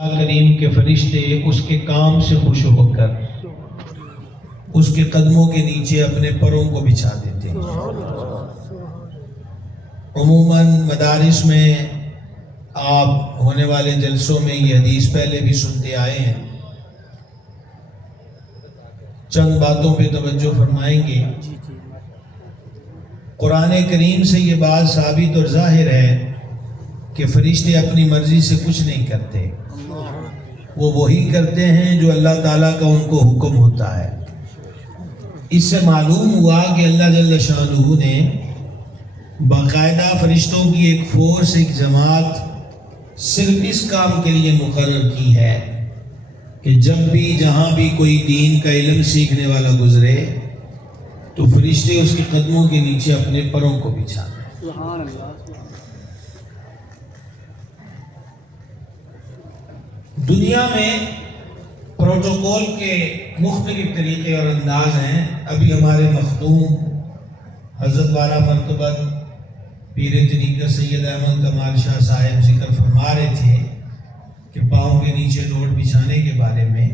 اللہ کریم کے فرشتے اس کے کام سے خوش ہو کر اس کے قدموں کے نیچے اپنے پروں کو بچھا دیتے ہیں۔ عموماً مدارس میں آپ ہونے والے جلسوں میں یہ حدیث پہلے بھی سنتے آئے ہیں، چند باتوں پہ توجہ فرمائیں گے۔ قرآن کریم سے یہ بات ثابت اور ظاہر ہے کہ فرشتے اپنی مرضی سے کچھ نہیں کرتے، وہ وہی کرتے ہیں جو اللہ تعالیٰ کا ان کو حکم ہوتا ہے۔ اس سے معلوم ہوا کہ اللہ جل شانہ نے باقاعدہ فرشتوں کی ایک فورس، ایک جماعت صرف اس کام کے لیے مقرر کی ہے کہ جب بھی جہاں بھی کوئی دین کا علم سیکھنے والا گزرے تو فرشتے اس کے قدموں کے نیچے اپنے پروں کو بچھا دیں۔ سبحان اللہ۔ دنیا میں پروٹوکول کے مختلف طریقے اور انداز ہیں۔ ابھی ہمارے مخدوم حضرت والا مرتبہ پیر طریقہ سید احمد کمال شاہ صاحب ذکر فرما رہے تھے کہ پاؤں کے نیچے لوٹ بچھانے کے بارے میں،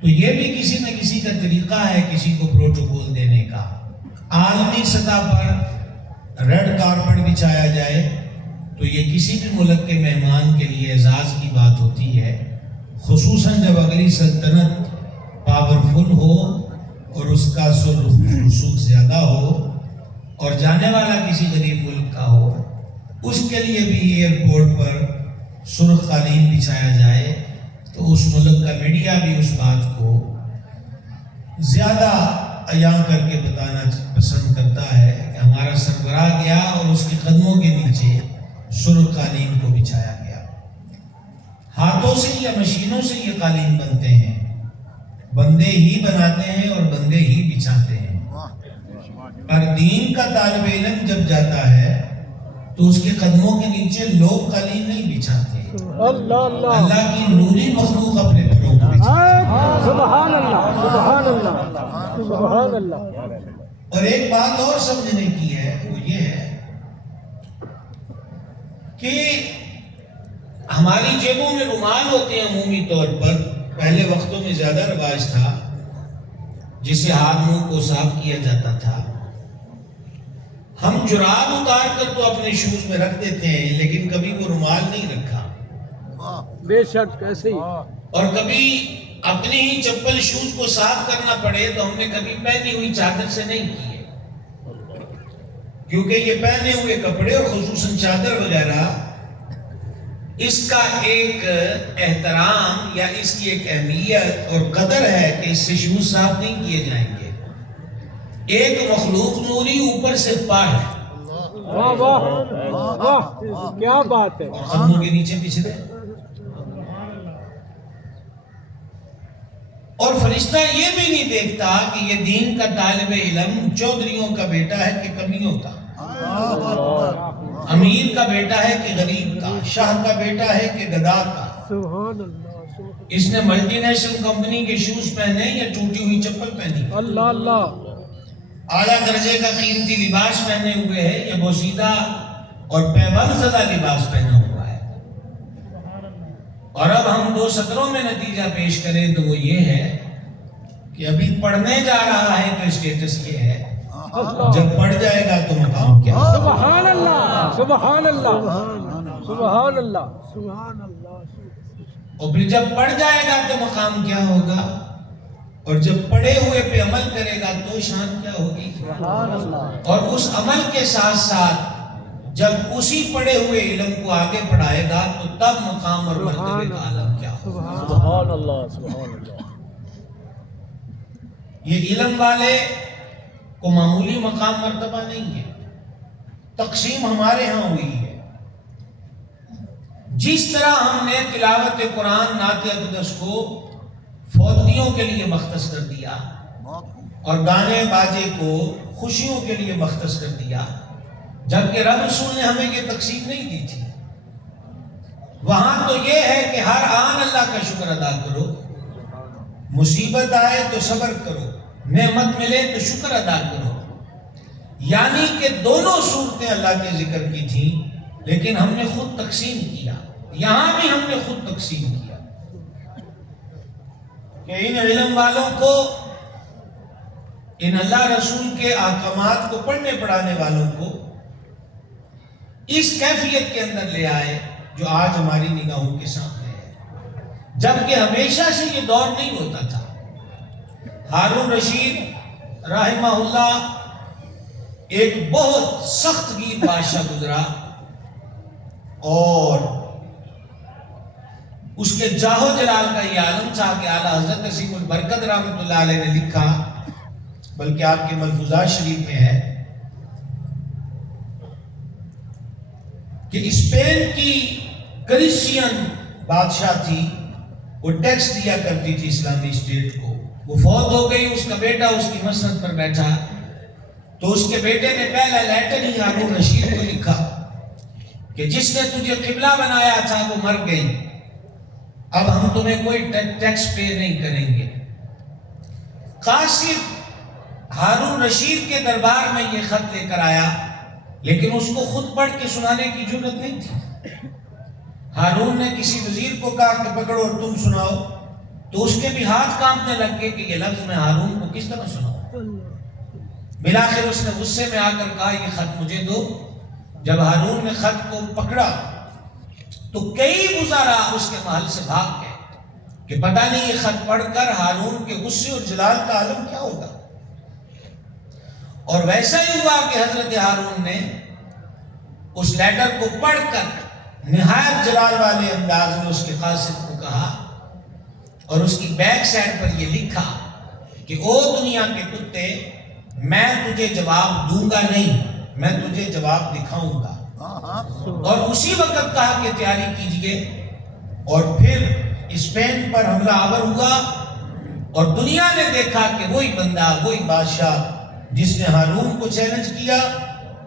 تو یہ بھی کسی نہ کسی کا طریقہ ہے کسی کو پروٹوکول دینے کا۔ عالمی سطح پر ریڈ کارپٹ بچھایا جائے تو یہ کسی بھی ملک کے مہمان کے لیے اعزاز کی بات ہوتی ہے، خصوصاً جب اگلی سلطنت پاورفل ہو اور اس کا رسوخ زیادہ ہو اور جانے والا کسی غریب ملک کا ہو، اس کے لیے بھی ایئرپورٹ پر سرخ قالین بچھایا جائے تو اس ملک کا میڈیا بھی اس بات کو زیادہ عیاں کر کے بتانا پسند کرتا ہے کہ ہمارا سربراہ گیا اور اس کے قدموں کے نیچے سرخ قالین کو بچھایا گیا۔ ہاتھوں سے یا مشینوں سے یہ قالین بنتے ہیں، بندے ہی بناتے ہیں اور بندے ہی بچھاتے ہیں۔ اور دین کا طالب علم جب جاتا ہے تو اس کے قدموں کے نیچے لوگ قالین نہیں بچھاتے، اللہ کی نوری مخلوق اپنے پروں کو بچھاتے ہیں۔ سبحان اللہ، سبحان اللہ، سبحان اللہ۔ اور ایک بات اور سمجھنے کی ہے، وہ یہ ہے کہ ہماری جیبوں میں رومال ہوتے ہیں عمومی طور پر، پہلے وقتوں میں زیادہ رواج تھا، جسے ہاتھ منہ کو صاف کیا جاتا تھا۔ ہم جراب اتار کر تو اپنے شوز میں رکھ دیتے ہیں، لیکن کبھی وہ رومال نہیں رکھا، بے شک کیسے ہی۔ اور کبھی اپنی ہی چپل شوز کو صاف کرنا پڑے تو ہم نے کبھی پہنی ہوئی چادر سے نہیں کیے، کیونکہ یہ پہنے ہوئے کپڑے اور خصوصاً چادر وغیرہ، اس کا ایک احترام یا اس کی ایک اہمیت اور قدر ہے کہ اس سے شوز صاف نہیں کیے جائیں گے۔ ایک مخلوق نوری اوپر سے پار ہے، واہ واہ واہ، کیا بات ہے۔ اور قدموں کے نیچے پچھلے، اور فرشتہ یہ بھی نہیں دیکھتا کہ یہ دین کا طالب علم چودھریوں کا بیٹا ہے کہ کمیوں کا، امیر کا بیٹا ہے کہ غریب کا، شاہ کا بیٹا ہے کہ گدا کا، سبحان اللہ، اس نے ملٹی نیشنل کمپنی کے شوز پہنے یا ٹوٹی ہوئی چپل پہنی، اللہ اللہ، اعلیٰ درجے کا قیمتی لباس پہنے ہوئے ہے یا بوسیدہ اور پیبند زدہ لباس پہنا ہوا ہے۔ اور اب ہم دو سطروں میں نتیجہ پیش کریں تو وہ یہ ہے کہ ابھی پڑھنے جا رہا ہے تو اسٹیٹس یہ ہے، جب پڑھ جائے گا تو مقام کیا ہوگا۔ سبحان اللہ، سبحان اللہ، سبحان اللہ، سبحان اللہ۔ اور پھر جب پڑھ جائے گا تو مقام کیا ہوگا، اور جب پڑھے ہوئے پہ عمل کرے گا تو شان کیا ہوگی۔ اور اس عمل کے ساتھ ساتھ جب اسی پڑھے ہوئے علم کو آگے پڑھائے گا تو تب مقام اور مرتبے کا عالم کیا ہوگا۔ سبحان اللہ، سبحان اللہ۔ یہ علم والے کو معمولی مقام مرتبہ نہیں ہے، تقسیم ہمارے ہاں ہوئی ہے۔ جس طرح ہم نے تلاوت قرآن نعت اقدس کو فوتیوں کے لیے مختص کر دیا اور گانے باجے کو خوشیوں کے لیے مختص کر دیا، جبکہ رب رسول نے ہمیں یہ تقسیم نہیں دی تھی، وہاں تو یہ ہے کہ ہر آن اللہ کا شکر ادا کرو، مصیبت آئے تو صبر کرو، نعمت ملے تو شکر ادا کرو، یعنی کہ دونوں صورتیں اللہ کے ذکر کی تھیں، لیکن ہم نے خود تقسیم کیا۔ یہاں بھی ہم نے خود تقسیم کیا کہ ان علم والوں کو، ان اللہ رسول کے احکامات کو پڑھنے پڑھانے والوں کو اس کیفیت کے اندر لے آئے جو آج ہماری نگاہوں کے سامنے ہے، جبکہ ہمیشہ سے یہ دور نہیں ہوتا تھا۔ ہارون رشید رحمہ اللہ ایک بہت سخت گیر بادشاہ گزرا، اور اس کے جاہو جلال کا یہ عالم تھا کہ اعلیٰ حضرت نصیب البرکت رحمۃ اللہ علیہ نے لکھا، بلکہ آپ کے ملفوظات شریف میں ہے کہ اسپین کی کرسچین بادشاہ تھی، وہ ٹیکس دیا کرتی تھی اسلامی اسٹیٹ کو، وہ فوت ہو گئی، اس کا بیٹا اس کی مسند پر بیٹھا، تو اس کے بیٹے نے پہلا لیٹر ہی ہارون رشید کو لکھا کہ جس نے تجھے قبلہ بنایا تھا وہ مر گئی، اب ہم تمہیں کوئی ٹیکس پے نہیں کریں گے۔ قاصد ہارون رشید کے دربار میں یہ خط لے کر آیا، لیکن اس کو خود پڑھ کے سنانے کی جرت نہیں تھی۔ ہارون نے کسی وزیر کو کہا کہ پکڑو اور تم سناؤ، تو اس کے بھی ہاتھ کانپنے لگ گئے کہ یہ لفظ میں ہارون کو کس طرح سناؤں۔ بلاخر اس نے غصے میں آ کر کہا یہ خط مجھے دو۔ جب ہارون نے خط کو پکڑا تو کئی وزراء اس کے محل سے بھاگ گئے کہ پتہ نہیں یہ خط پڑھ کر ہارون کے غصے اور جلال کا عالم کیا ہوگا۔ اور ویسا ہی ہوا کہ حضرت ہارون نے اس لیٹر کو پڑھ کر نہایت جلال والے انداز میں اس کے قاصد کو کہا، اور اس کی بیک سائڈ پر یہ لکھا کہ او دنیا کے کتے، میں تجھے جواب دوں گا نہیں، میں تجھے جواب دکھاؤں گا۔ اور اسی وقت کہا کہ تیاری کیجئے، اور پھر اسپین پر حملہ آور ہوا، اور دنیا نے دیکھا کہ وہی بندہ، وہی بادشاہ جس نے ہارون کو چیلنج کیا،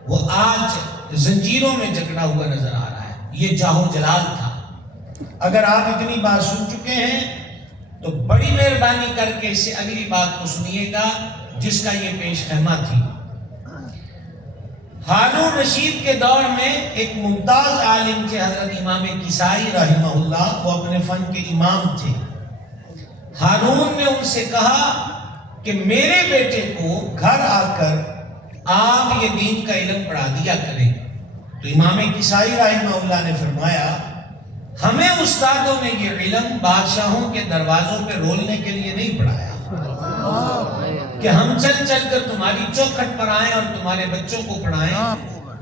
وہ آج زنجیروں میں جکڑا ہوا نظر آ رہا ہے۔ یہ جاہو جلال تھا۔ اگر آپ اتنی بات سن چکے ہیں تو بڑی مہربانی کر کے اس سے اگلی بات کو سنیے گا جس کا یہ پیش خیمہ تھی۔ ہارون رشید کے دور میں ایک ممتاز عالم تھے حضرت امام کسائی رحمہ اللہ، وہ اپنے فن کے امام تھے۔ ہارون نے ان سے کہا کہ میرے بیٹے کو گھر آ کر آپ یہ دین کا علم پڑھا دیا کریں۔ تو امام کسائی رحمہ اللہ نے فرمایا ہمیں استادوں نے یہ علم بادشاہوں کے دروازوں پہ رولنے کے لیے نہیں پڑھایا کہ ہم چل چل کر تمہاری چوکھٹ پر آئیں اور تمہارے بچوں کو پڑھائیں۔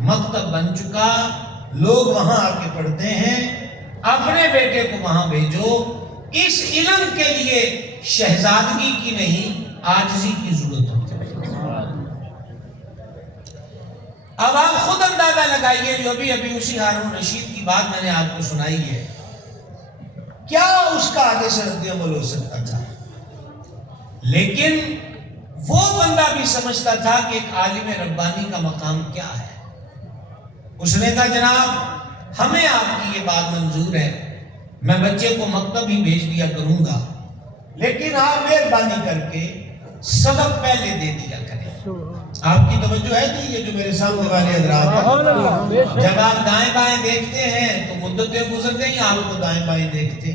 مکتب بن چکا، لوگ وہاں آ کے پڑھتے ہیں، اپنے بیٹے کو وہاں بھیجو۔ اس علم کے لیے شہزادگی کی نہیں، عاجزی کی ضرورت ہوتی ہے۔ اب آپ خود اندازہ لگائیے، جو ابھی اسی ہارون رشید کی بات میں نے آپ کو سنائی ہے، کیا اس کا آگے سے رد عمل ہو سکتا تھا؟ لیکن وہ بندہ بھی سمجھتا تھا کہ ایک عالم ربانی کا مقام کیا ہے۔ اس نے کہا جناب ہمیں آپ کی یہ بات منظور ہے، میں بچے کو مکتب ہی بھیج دیا کروں گا، لیکن آپ مہربانی کر کے سبق پہلے دے دیا کریں۔ آپ کی توجہ ہے کہ یہ جو میرے سامنے والے حضرات ہیں، جب آپ دائیں بائیں دیکھتے ہیں تو مدتیں گزر گئی، آپ کو دائیں بائیں دیکھتے،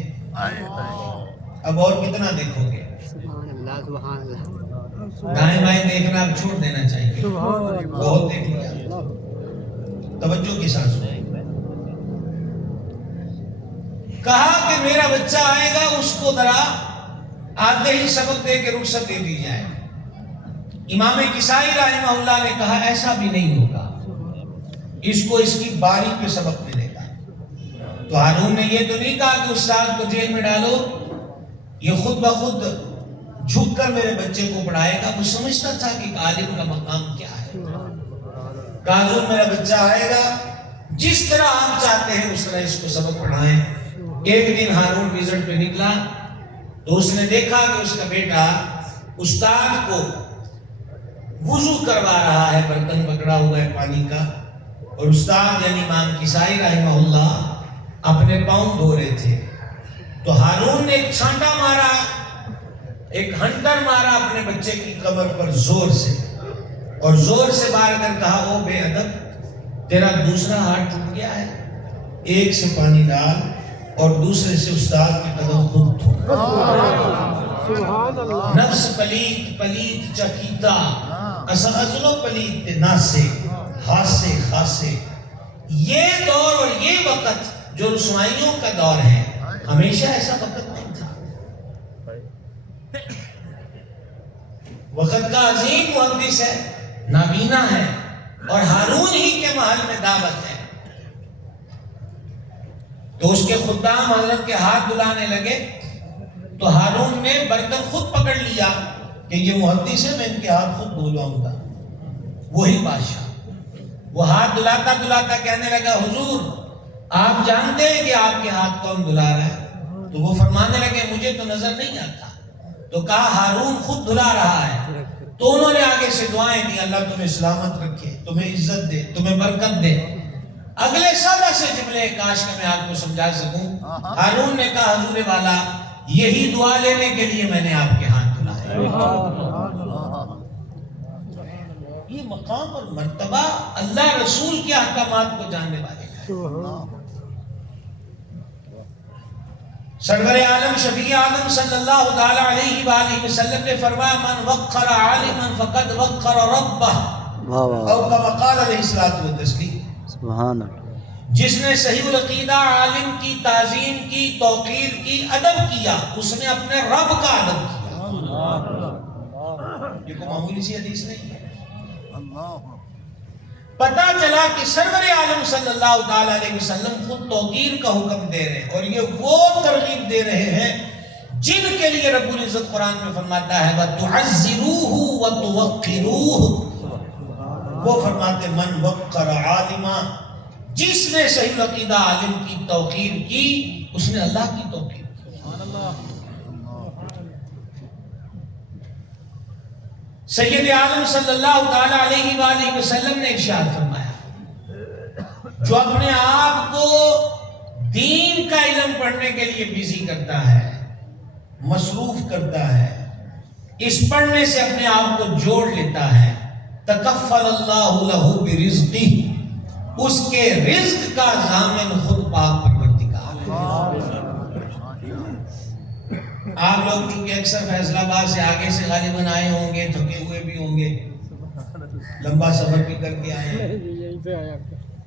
اب اور کتنا دیکھو گے؟ دائیں بائیں دیکھنا اب چھوڑ دینا چاہیے، بہت دیکھ لیا۔ توجہ کے ساتھ سنیں۔ کہا کہ میرا بچہ آئے گا، اس کو ذرا آدھے ہی سبق دے کے رخصت دے دی جائے۔ امام کسائی رحمہ اللہ نے کہا ایسا بھی نہیں ہوگا، اس کو اس کی باری پہ سبق ملے گا۔ تو ہارون نے یہ تو نہیں کہا کہ استاد کو جیل میں ڈالو، یہ خود بخود جھک کر میرے بچے کو پڑھائے گا۔ وہ سمجھتا تھا کہ ایک عالم کا مقام کیا ہے۔ کہا میرا بچہ آئے گا، جس طرح آپ چاہتے ہیں اس طرح اس کو سبق پڑھائیں۔ ایک دن ہارون وزٹ پہ نکلا تو اس نے دیکھا کہ اس کا بیٹا استاد کو وضو کروا رہا ہے، برتن پکڑا ہوا ہے پانی کا، اور استاد یعنی امام کسائی رحمہ اللہ اپنے پاؤں دھو رہے تھے۔ تو ہارون نے ایک چھانٹا مارا، ایک ہنٹر مارا اپنے بچے کی کمر پر زور سے، اور زور سے مار کر کہا او بے ادب، تیرا دوسرا ہاتھ ٹوٹ گیا ہے، ایک سے پانی ڈال اور دوسرے سے استاد کے قدم خود دھو۔ سبحان اللہ نفس پلیت پلیت چکیتا اصل ازلو پلیت تے ناسے ہاسے خاسے۔ یہ دور اور یہ وقت جو رسوائیوں کا دور ہے، ہمیشہ ایسا وقت نہیں تھا۔ وقت کا عظیم محدث ہے، نابینا ہے، اور ہارون ہی کے محل میں دعوت ہے، تو اس کے خدام حضرت کے ہاتھ دھلانے لگے تو ہارون نے برتن خود پکڑ لیا کہ یہ محدث ہے، میں ان کے ہاتھ خود دھلاؤں گا۔ وہی بادشاہ وہ ہاتھ دھلاتا دھلاتا کہنے لگا حضور آپ جانتے ہیں کہ آپ کے ہاتھ کون دھلا رہا ہے؟ تو وہ فرمانے لگے مجھے تو نظر نہیں آتا۔ تو کہا ہارون خود دھلا رہا ہے۔ تو انہوں نے آگے سے دعائیں دی، اللہ تمہیں سلامت رکھے، تمہیں عزت دے، تمہیں برکت دے۔ اگلے سادہ سے جملے کاش کہ میں آپ کو سمجھا سکوں۔ ہارون نے کہا حضور والا یہی دعا لینے کے لیے میں نے آپ کے ہاتھ دھلائے۔ یہ مقام اور مرتبہ اللہ رسول کے احکامات کو جاننے والے ہیں۔ سرور عالم شفیع عالم صلی اللہ تعالی علیہ وآلہ وسلم نے فرمایا من وقر عالما فقد وقر ربہ، او کما قال علیہ الصلوۃ والتسلیم۔ سبحان اللہ۔ جس نے صحیح العقیدہ عالم کی تعظیم کی، توقیر کی، ادب کیا، اس نے اپنے رب کا ادب کیا۔ یہ کوئی معمولی سی حدیث نہیں ہے۔ پتہ چلا کہ سرور عالم صلی اللہ تعالی علیہ وسلم خود توقیر کا حکم دے رہے ہیں، اور یہ وہ ترغیب دے رہے ہیں جن کے لیے رب العزت قرآن میں فرماتا ہے وَتُعَزِّرُوهُ وَتُوَقِّرُوهُ۔ وہ فرماتے من وقر عالما، جس نے صحیح العقیدہ عالم کی توقیر کی اس نے اللہ کی توقیر کی۔ سید عالم صلی اللہ تعالی علیہ وآلہ وسلم نے ارشاد فرمایا جو اپنے آپ کو دین کا علم پڑھنے کے لیے بزی کرتا ہے، مصروف کرتا ہے، اس پڑھنے سے اپنے آپ کو جوڑ لیتا ہے، تکفل اللہ لہ برزقہ، اس کے رزق کا ضامن خود پاک پروردگار ہے۔ آپ لوگ چونکہ اکثر فیصل آباد سے آگے سے غالباً آئے ہوں گے، تھکے ہوئے بھی ہوں گے، لمبا سفر بھی کر کے آئے ہیں۔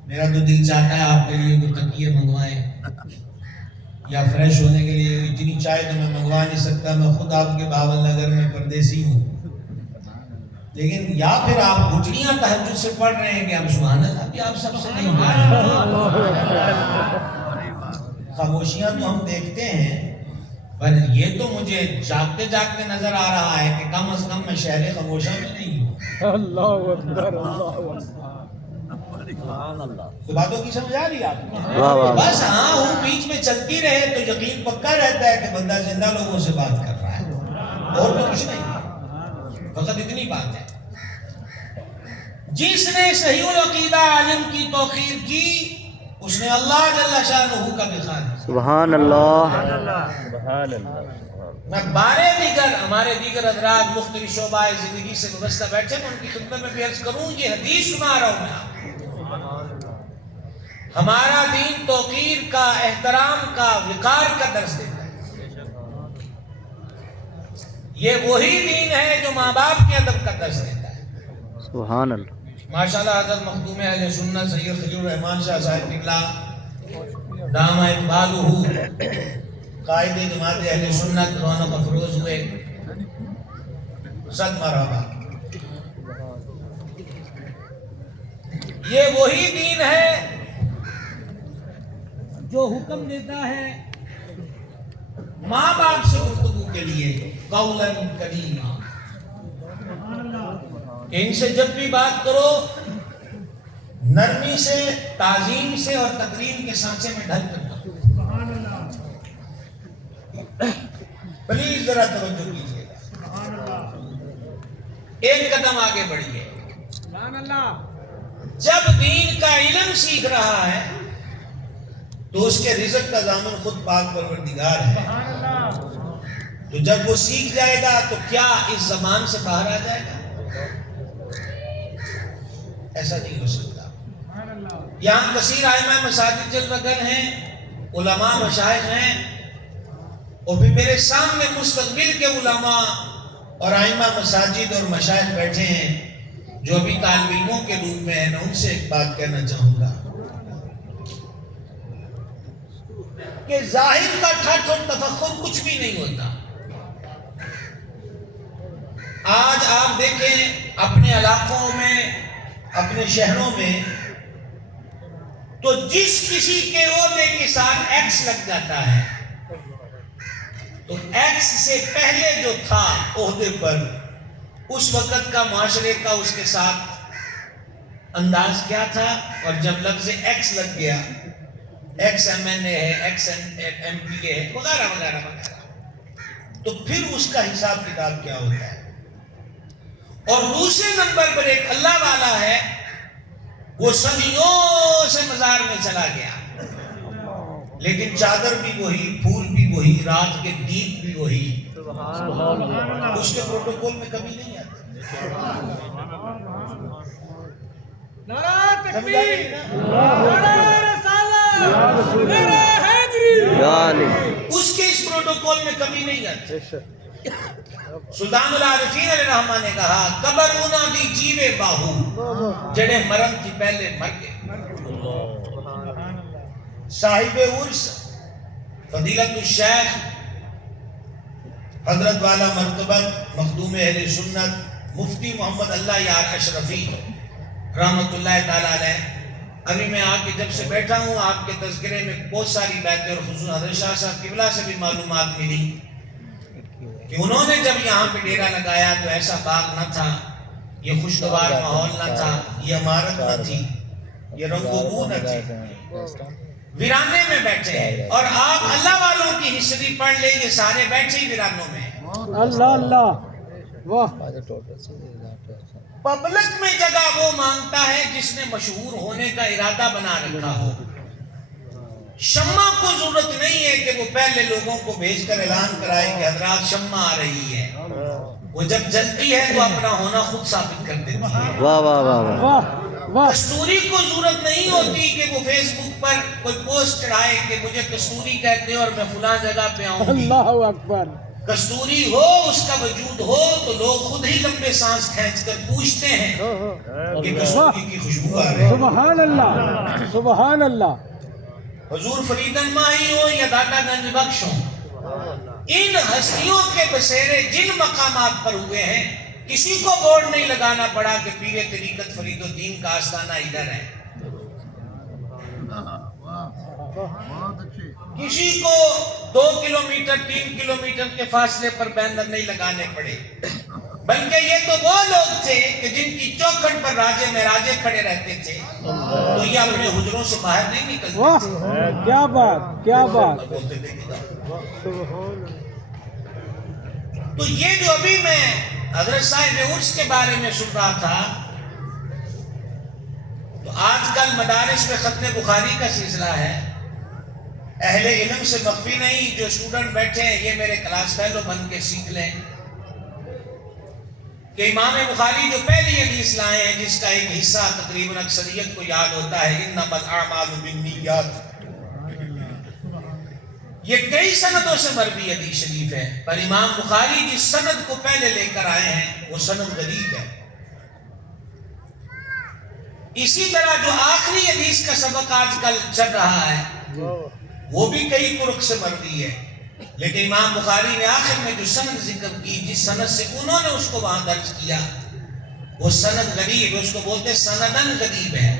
میرا تو دل چاہتا ہے آپ کے لیے کوئی تکیے منگوائیں یا فریش ہونے کے لیے اتنی چائے تو میں منگوا نہیں سکتا، میں خود آپ کے باول نگر میں پردیسی ہوں، لیکن یا پھر آپ گھٹنیاں تہجد سے پڑھ رہے ہیں کہ آپ سبحان اللہ بھی آپ سب سے نہیں جا رہے۔ خاموشیاں تو ہم دیکھتے ہیں، پر یہ تو مجھے جاگتے جاگتے نظر آ رہا ہے کہ کم از کم میں شہر خاموشہ میں نہیں ہوں۔ اللہ اکبر اللہ تو باتوں کی سمجھ آ رہی ہے آپ کو؟ بس ہاں ہوں بیچ میں چلتی رہے تو یقین پکا رہتا ہے کہ بندہ زندہ لوگوں سے بات کر رہا ہے، اور تو کچھ نہیں، فقط اتنی بات ہے۔ جس نے صحیح العقیدہ عالم کی توقیر کی اس نے اللہ جل شانہ کا بھی خاطر۔ سبحان اللہ۔ میں بارے دیگر ہمارے دیگر حضرات مختلف شعبہ زندگی سے وابستہ بیٹھے میں ان کی خدمت میں بھی عرض کروں، یہ حدیث سنا رہا ہوں میں آپ کو۔ ہمارا دین توقیر کا، احترام کا، وقار کا درس دیتا ہے۔ یہ وہی دین ہے جو ماں باپ کے ادب کا درس دیتا ہے۔ سبحان اللہ۔ ماشاءاللہ حضرت مخدوم اہل سنت سید خلیل الرحمان شاہ صاحب قبلہ دامہ اقبالہ قائد جماعت اہل سنت رونق افروز ہوئے، صد مرحبا۔ یہ وہی دین ہے جو حکم دیتا ہے ماں باپ سے گفتگو کے لیے قولا کریما، ان سے جب بھی بات کرو نرمی سے، تعظیم سے اور تکریم کے سانچے میں ڈھل کر کرو۔ پلیز ذرا توجہ کیجیے گا، ایک قدم آگے بڑھیے۔ جب دین کا علم سیکھ رہا ہے تو اس کے رزق کا ضامن خود پاک پروردگار ہے، تو جب وہ سیکھ جائے گا تو کیا اس زبان سے باہر آ جائے گا؟ ایسا نہیں ہو سکتا۔ یہاں کثیر ائمہ مساجد جلوگر ہیں، علماء مشائخ ہیں اور پھر میرے سامنے مستقبل کے علماء اور ائمہ مساجد اور مشائخ بیٹھے ہیں جو ابھی طالب علموں کے روپ میں ہیں. میں ان سے ایک بات کہنا چاہوں گا کہ ظاہر کا ٹھٹ اور تفخر کچھ بھی نہیں ہوتا. آج آپ دیکھیں اپنے علاقوں میں، اپنے شہروں میں، تو جس کسی کے عہدے کے ساتھ ایکس لگ جاتا ہے تو ایکس سے پہلے جو تھا عہدے پر، اس وقت کا معاشرے کا اس کے ساتھ انداز کیا تھا، اور جب لفظ ایکس لگ گیا، ایکس ایم این اے ہے، ایکس ایم پی اے ہے، وغیرہ وغیرہ وغیرہ، تو پھر اس کا حساب کتاب کیا ہوتا ہے. اور دوسرے نمبر پر ایک اللہ والا ہے، وہ صدیوں سے مزار میں چلا گیا، لیکن چادر بھی وہی، پھول بھی وہی، رات کے دیپ بھی وہی، اس کے پروٹوکول میں کمی نہیں آتی. نعرہ تکبیر، نعرہ رسالت، نعرہ حیدری، یا علی. اس کے اس پروٹوکول میں کمی نہیں آتی. سلطان العارفین علیہ رحمہ نے کہا قبر اونا دی جیوے باہو جڑے مرن کی پہلے مر گئے. صاحب عرس فضیلت الشیخ حضرت والا مرتبت مخدوم اہل سنت مفتی محمد اللہ یار اشرفی رحمت اللہ تعالیٰ علیہ، ابھی میں آ کے جب سے بیٹھا ہوں آپ کے تذکرے میں بہت ساری باتیں، اور خصوصاً حضرت شاہ صاحب قبلہ سے بھی معلومات ملی کہ انہوں نے جب یہاں پہ ڈیرا لگایا تو ایسا باغ نہ تھا، یہ خوشگوار ماحول نہ تھا، یہ عمارت نہ تھی، یہ رنگ و بو نہ تھی، ویرانے میں بیٹھے ہیں. اور آپ اللہ والوں کی ہسٹری پڑھ لیں، یہ سارے بیٹھے ہی ویرانوں میں ہیں. اللہ اللہ، واہ. پبلک میں جگہ وہ مانگتا ہے جس نے مشہور ہونے کا ارادہ بنا رکھا ہو. شمع کو ضرورت نہیں ہے کہ وہ پہلے لوگوں کو بھیج کر اعلان کرائے کہ حضرات شمع آ رہی ہے. وہ جب جلتی ہے تو اپنا ہونا خود ثابت کر دیتی ہے. واہ واہ واہ واہ. واہ واہ. کستوری کو ضرورت نہیں ہوتی کہ وہ فیس بک پر کوئی پوسٹ چڑھائے کہ مجھے کستوری کہتے ہیں اور میں فلاں جگہ پہ آؤں گی. اللہ اکبر. کستوری ہو، اس کا وجود ہو تو لوگ خود ہی لمبے سانس کھینچ کر پوچھتے ہیں کہ کستوری کی خوشبو آ رہی ہے. سبحان اللہ، سبحان اللہ. حضور فریدن ماہی ہو یا داتا گنج بخش ہو، ان ہستیوں کے بسیرے جن مقامات پر ہوئے ہیں کسی کو بورڈ نہیں لگانا پڑا کہ پیر طریقت فرید الدین کا آستانہ ادھر ہے. کسی کو 2 کلومیٹر 3 کلومیٹر کے فاصلے پر بینر نہیں لگانے پڑے، بلکہ یہ تو وہ لوگ تھے کہ جن کی چوکھٹ پر راجے مہراجے کھڑے رہتے تھے تو یہ اپنے حجروں سے باہر نہیں نکلتے. واہ، کیا بات، کیا بات. تو یہ جو ابھی میں حضرت صاحب عرس کے بارے میں سن رہا تھا، تو آج کل مدارس میں ختم بخاری کا سلسلہ ہے. اہل علم سے مخفی نہیں، جو اسٹوڈنٹ بیٹھے ہیں یہ میرے کلاس فیلو بن کے سیکھ لیں کہ امام بخاری جو پہلی حدیث لائے ہیں، جس کا ایک حصہ تقریباً اکثریت کو یاد ہوتا ہے، انما الاعمال بالنیات، یہ کئی سندوں سے مروی حدیث شریف ہے، پر امام بخاری جس سند کو پہلے لے کر آئے ہیں وہ سند غریب ہے. اسی طرح جو آخری حدیث کا سبق آج کل چل رہا ہے وہ بھی کئی طرق سے مروی ہے، لیکن امام بخاری نے آخر میں جو سند ذکر کی، جس سند سے انہوں نے اس کو وہاں درج کیا، وہ سند غریب ہے، اس کو بولتے سندن غریب ہے.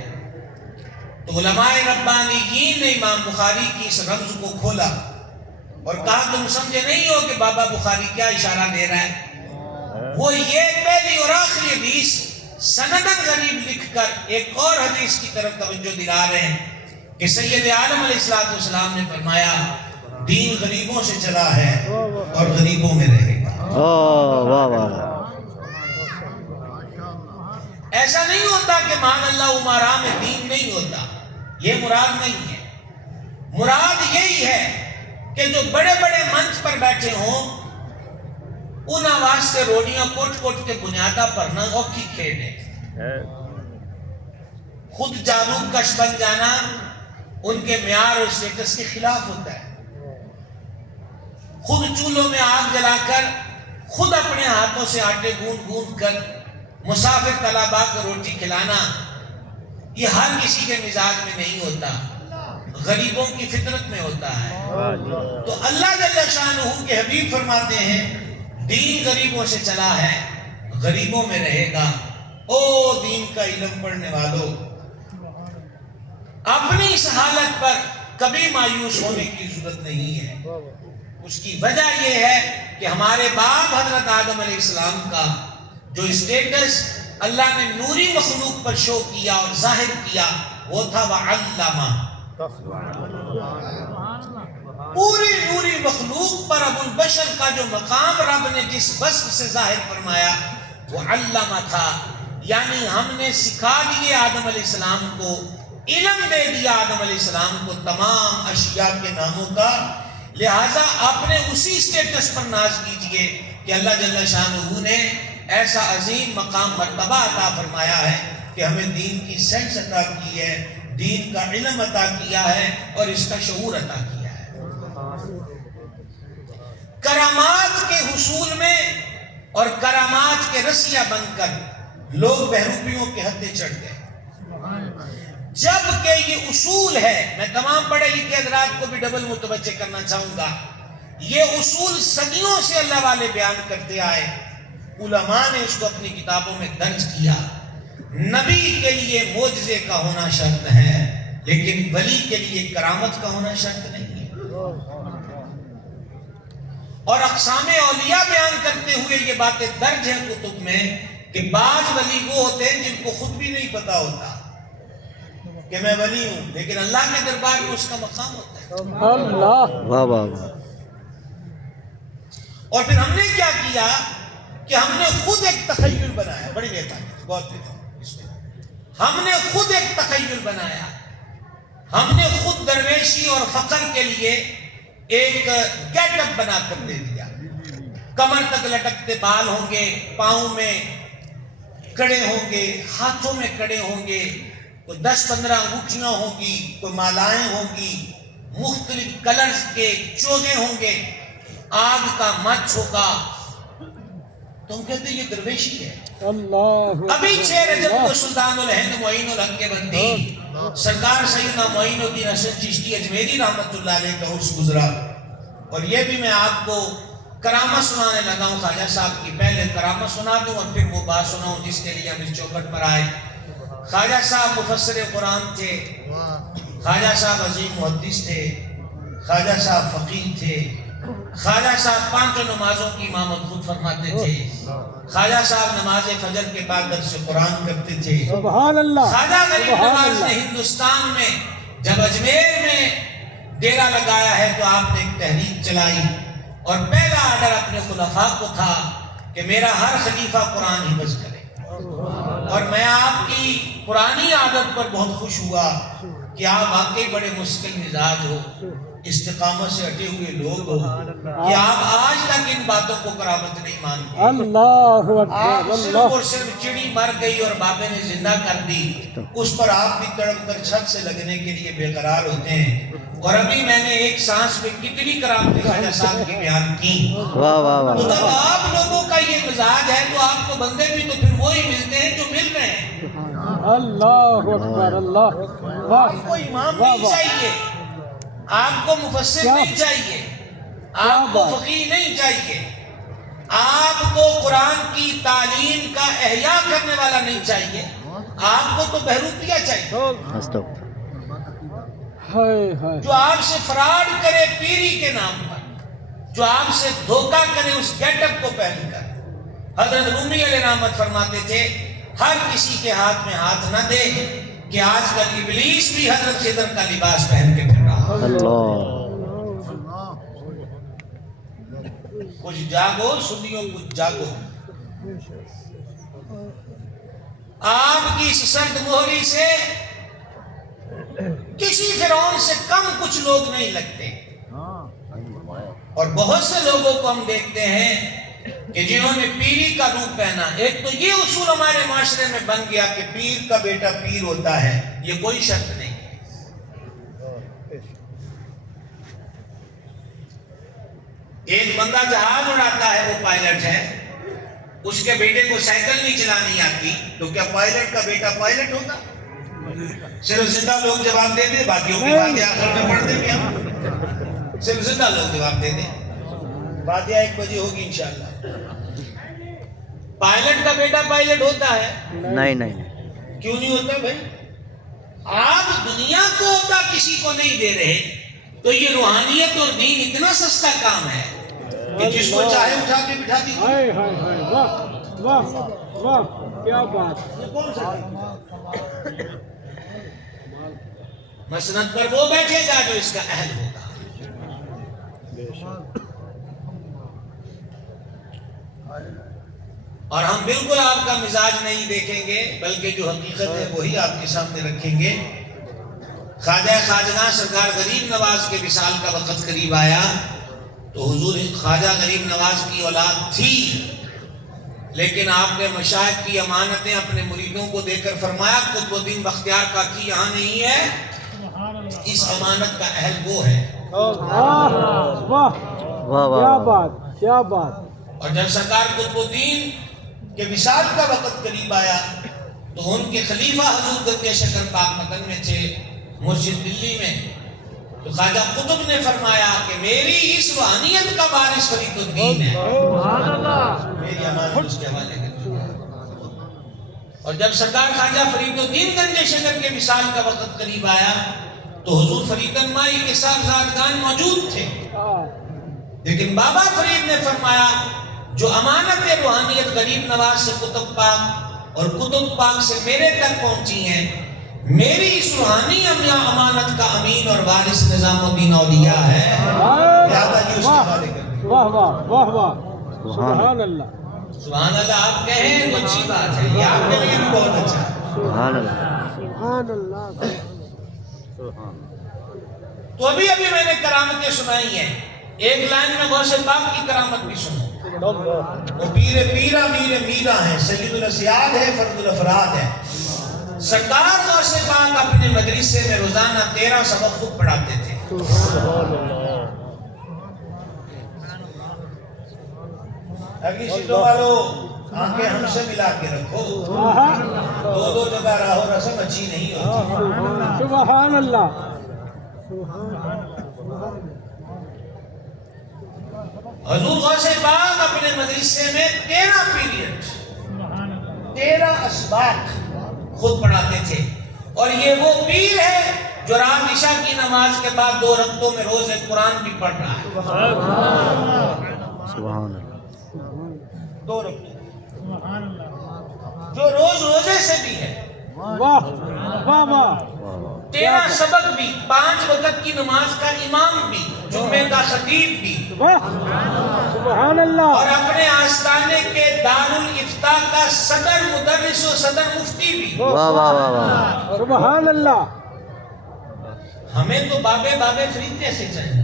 تو علماء ربانیین نے امام بخاری کی اس رمز کو کھولا اور کہا تم سمجھے نہیں ہو کہ بابا بخاری کیا اشارہ دے رہا ہے. وہ یہ پہلی اور آخری حدیث سندن غریب لکھ کر ایک اور حدیث کی طرف توجہ دلا رہے ہیں کہ سید عالم علیہ السلام نے فرمایا دین غریبوں سے چلا ہے اور غریبوں میں رہے گا. واہ واہ. ایسا نہیں ہوتا کہ مان اللہ امارا میں دین نہیں ہوتا، یہ مراد نہیں ہے. مراد یہی ہے کہ جو بڑے بڑے منچ پر بیٹھے ہوں ان آواز سے روڑیاں کوٹ کوٹ کے بنیادہ پر نہ اوکھی کھیڑے، خود جادو کش بن جانا ان کے معیار اور اسٹیٹس کے خلاف ہوتا ہے. خود چولہوں میں آگ جلا کر خود اپنے ہاتھوں سے آٹے گوند گوند کر مسافر طلباء کو روٹی کھلانا یہ ہر کسی کے مزاج میں نہیں ہوتا، غریبوں کی فطرت میں ہوتا ہے. تو اللہ جل شانہ کے حبیب فرماتے ہیں دین غریبوں سے چلا ہے، غریبوں میں رہے گا. او دین کا علم پڑھنے والوں، اپنی اس حالت پر کبھی مایوس ہونے کی ضرورت نہیں ہے. اس کی وجہ یہ ہے کہ ہمارے باپ حضرت آدم علیہ السلام کا جو اسٹیٹس اللہ نے نوری مخلوق پر شو کیا اور ظاہر کیا وہ تھا وَعَلَّمَ. پوری نوری مخلوق پر ابو البشر کا جو مقام رب نے جس وصف سے ظاہر فرمایا وہ علامہ تھا، یعنی ہم نے سکھا دیے آدم علیہ السلام کو، علم دے دیا آدم علیہ السلام کو تمام اشیاء کے ناموں کا. لہٰذا اپنے اسی اسٹیٹس پر ناز کیجئے کہ اللہ جل شانہ نے ایسا عظیم مقام مرتبہ عطا فرمایا ہے کہ ہمیں دین کی سینس عطا کی ہے، دین کا علم عطا کیا ہے اور اس کا شعور عطا کیا ہے. کرامات کے حصول میں اور کرامات کے رسیہ بن کر لوگ بہروپیوں کے حدیں چڑھ گئے، جبکہ یہ اصول ہے. میں تمام پڑھے لکھے حضرات کو بھی ڈبل متوجہ کرنا چاہوں گا، یہ اصول صدیوں سے اللہ والے بیان کرتے آئے، علماء نے اس کو اپنی کتابوں میں درج کیا. نبی کے لیے معجزے کا ہونا شرط ہے، لیکن ولی کے لیے کرامت کا ہونا شرط نہیں ہے. اور اقسام اولیاء بیان کرتے ہوئے یہ باتیں درج ہیں کتب میں کہ بعض ولی وہ ہوتے ہیں جن کو خود بھی نہیں پتا ہوتا کہ میں ولی ہوں، لیکن اللہ کے دربار میں اس کا مقام ہوتا ہے. اللہ واہ واہ واہ. اور پھر ہم نے کیا کیا کہ ہم نے خود ایک تخیل بنایا. بڑی مہربانی، بہت مہربانی. اس میں ہم نے خود ایک تخیل بنایا، ہم نے خود درویشی اور فقر کے لیے ایک گیٹ اپ بنا کر دے دیا. کمر تک لٹکتے بال ہوں گے، پاؤں میں کڑے ہوں گے، ہاتھوں میں کڑے ہوں گے، کوئی 10-15 انگوٹھیاں ہوں گی، کوئی مالائیں ہوں گی، مختلف کلرز کے چوگے ہوں گے، آگ کا مچ ہوگا. تم کہتے یہ درویشی ہے. اللہ ابھی 6 رجب کو سلطان الہند معین الحق کے بندی سرکار سیدنا معین الدین حسن چشتی اجمیری رحمت اللہ علیہ کا عرس گزرا. اور یہ بھی میں آپ کو کرامت سنانے لگا ہوں. خواجہ صاحب کی پہلے کرامت سنا دوں اور پھر وہ بات سناؤں جس کے لیے ہم اس چوکٹ پر آئے. خواجہ صاحب مفسر قرآن تھے، خواجہ صاحب عظیم محدث تھے، خواجہ صاحب فقیہ تھے، خواجہ صاحب 5 نمازوں کی امامت خود فرماتے تھے، خواجہ صاحب نماز فجر کے بعد درس قرآن کرتے تھے. سبحان اللہ. خواجہ غریب نواز نے ہندوستان میں جب اجمیر میں ڈیرا لگایا ہے تو آپ نے ایک تحریک چلائی اور پہلا آرڈر اپنے خلفاء کو تھا کہ میرا ہر خلیفہ قرآن حفظ کرے. اور میں آپ کی پرانی عادت پر بہت خوش ہوا کہ آپ واقعی بڑے مشکل مزاج ہو، استقامت سے ہٹے ہوئے لوگ ہو کہ آپ آج تک ان باتوں کو کرامت نہیں مانتے. اللہ آپ اکبر. صرف اور صرف چڑی مر گئی اور بابے نے زندہ کر دی، اس پر آپ بھی تڑپ کر چھت سے لگنے کے لیے بے قرار ہوتے ہیں. اور ابھی میں نے ایک سانس میں کتنی کرامتیں خواجہ صاحب کی بیان کی. واہ واہ واہ. تو جب آپ لوگوں کا یہ مزاج ہے تو آپ کو بندے بھی تو پھر وہی ملتے ہیں جو مل رہے ہیں. اللہ اکبر. اللہ آپ کو امام نہیں چاہیے، آپ کو مفسر نہیں چاہیے، آپ کو فقیہ نہیں چاہیے، آپ کو قرآن کی تعلیم کا احیاء کرنے والا نہیں چاہیے، آپ کو تو بہروپیہ چاہیے جو آپ سے فراڈ کرے پیری کے نام پر، جو آپ سے دھوکہ کرے اس گیٹ اپ کو پہن کر. حضرت رومی علیہ رحمت فرماتے تھے ہر کسی کے ہاتھ میں ہاتھ نہ دے کہ آج کل ابلیس بھی حضرت خضر کا لباس پہن کے پھر رہا. اللہ. کچھ جاگو سنیو، کچھ جاگو. آپ کی اس سرد مہری سے کسی فرعون سے کم کچھ لوگ نہیں لگتے. اور بہت سے لوگوں کو ہم دیکھتے ہیں کہ جنہوں نے پیری کا روپ پہنا. ایک تو یہ اصول ہمارے معاشرے میں بن گیا کہ پیر کا بیٹا پیر ہوتا ہے، یہ کوئی شرط نہیں ہے. ایک بندہ جہاز اڑاتا ہے، وہ پائلٹ ہے، اس کے بیٹے کو سائیکل نہیں چلانی آتی، تو کیا پائلٹ کا بیٹا پائلٹ ہوتا؟ صرف زندہ لوگ جواب دے دیں، باقیوں کی باتیں آخر میں پڑھ دیں گے ہم، صرف زندہ لوگ جواب دے دیں، باتیں 1 بجے ہوگی انشاءاللہ۔ پائلٹ کا بیٹا پائلٹ ہوتا ہے؟ نہیں نہیں کیوں نہیں ہوتا بھائی؟ آپ دنیا کو عہدہ کسی کو نہیں دے رہے، تو یہ روحانیت اور دین اتنا سستا کام ہے کہ جس کو چاہے اٹھا کے بٹھا دیجیے۔ ہائے ہائے ہائے، واہ واہ واہ، کیا بات! یہ کون سا ہے؟ مسند پر وہ بیٹھے گا جو اس کا اہل ہوگا۔ اور ہم بالکل آپ کا مزاج نہیں دیکھیں گے، بلکہ جو حقیقت ہے وہی آپ کے سامنے رکھیں گے۔ خواجہ خواجگاں سرکار غریب نواز کے وصال کا وقت قریب آیا تو حضور خواجہ غریب نواز کی اولاد تھی، لیکن آپ نے مشائخ کی امانتیں اپنے مریدوں کو دے کر فرمایا قطب الدین بختیار کاکی یہاں نہیں ہے، اس امانت کا اہل وہ ہے۔ واہ واہ، واہ واہ کیا واہ بات کیا بات! اور جب سرکار قطب الدین کے وصال کا وقت قریب آیا تو ان کے خلیفہ حضور گنج شکر پاک مکن میں تھے، مسجد دلی میں، تو خواجہ قطب نے فرمایا کہ میری اس روحانیت کا وارث فرید الدین ہے، میری امانت اس کے حوالے کر دیا۔ اور جب سرکار خواجہ فرید الدین گنج شکر کے وصال کا وقت قریب آیا تو حضور فرید مائی کے صاحبزادگان موجود تھے، لیکن بابا فرید نے فرمایا جو امانت روحانیت غریب نواز سے قطب پاک اور قطب پاک سے میرے تک پہنچی ہیں، میری اس روحانی امانت کا امین اور وارث نظام الدین اولیاء ہے، لہذا جی اس کے حوالے کر دیں۔ واہ واہ واہ واہ، سبحان اللہ سبحان اللہ آپ کہیں تو اچھی بات ہے، یہ آپ کے لیے بھی بہت اچھا ہے۔ سبحان اللہ سبحان اللہ۔ تو ابھی میں نے کرامتیں سنائی ہیں، ایک لائن میں غوث پاک کی کرامت بھی سنو۔ وہ پیر پیرا میر میرا ہے، سید الاسیاد ہے، فرد الافراد ہے۔ سرکار غوث پاک اپنے مدرسے میں روزانہ 13 سبق خود پڑھاتے تھے۔ اگلی سیٹوں والوں آنکھیں ہم سے ملا کے رکھو، دو جگہ راہ و رسم اچھی نہیں ہوتی۔ سبحان اللہ۔ حضور غوث پاک اپنے مدرسے میں 13 پیریڈ 13 اسباق خود پڑھاتے تھے، اور یہ وہ پیر ہے جو رات عشاء کی نماز کے بعد 2 رکعتوں میں روز ایک قرآن بھی پڑھ رہا ہے۔ سبحان اللہ 2 رکعتیں جو روز روزے سے بھی ہے، واہ واہ واہ، 13 سبق بھی، 5 وقت کی نماز کا امام بھی، جمعے کا خطیب بھی، واہ سبحان اللہ۔ اور اپنے آستانے کے دارالافتاء کا صدر مدرس و صدر مفتی بھی۔ واہ واہ واہ واہ سبحان اللہ۔ ہمیں تو بابے فرید جیسے چاہیے،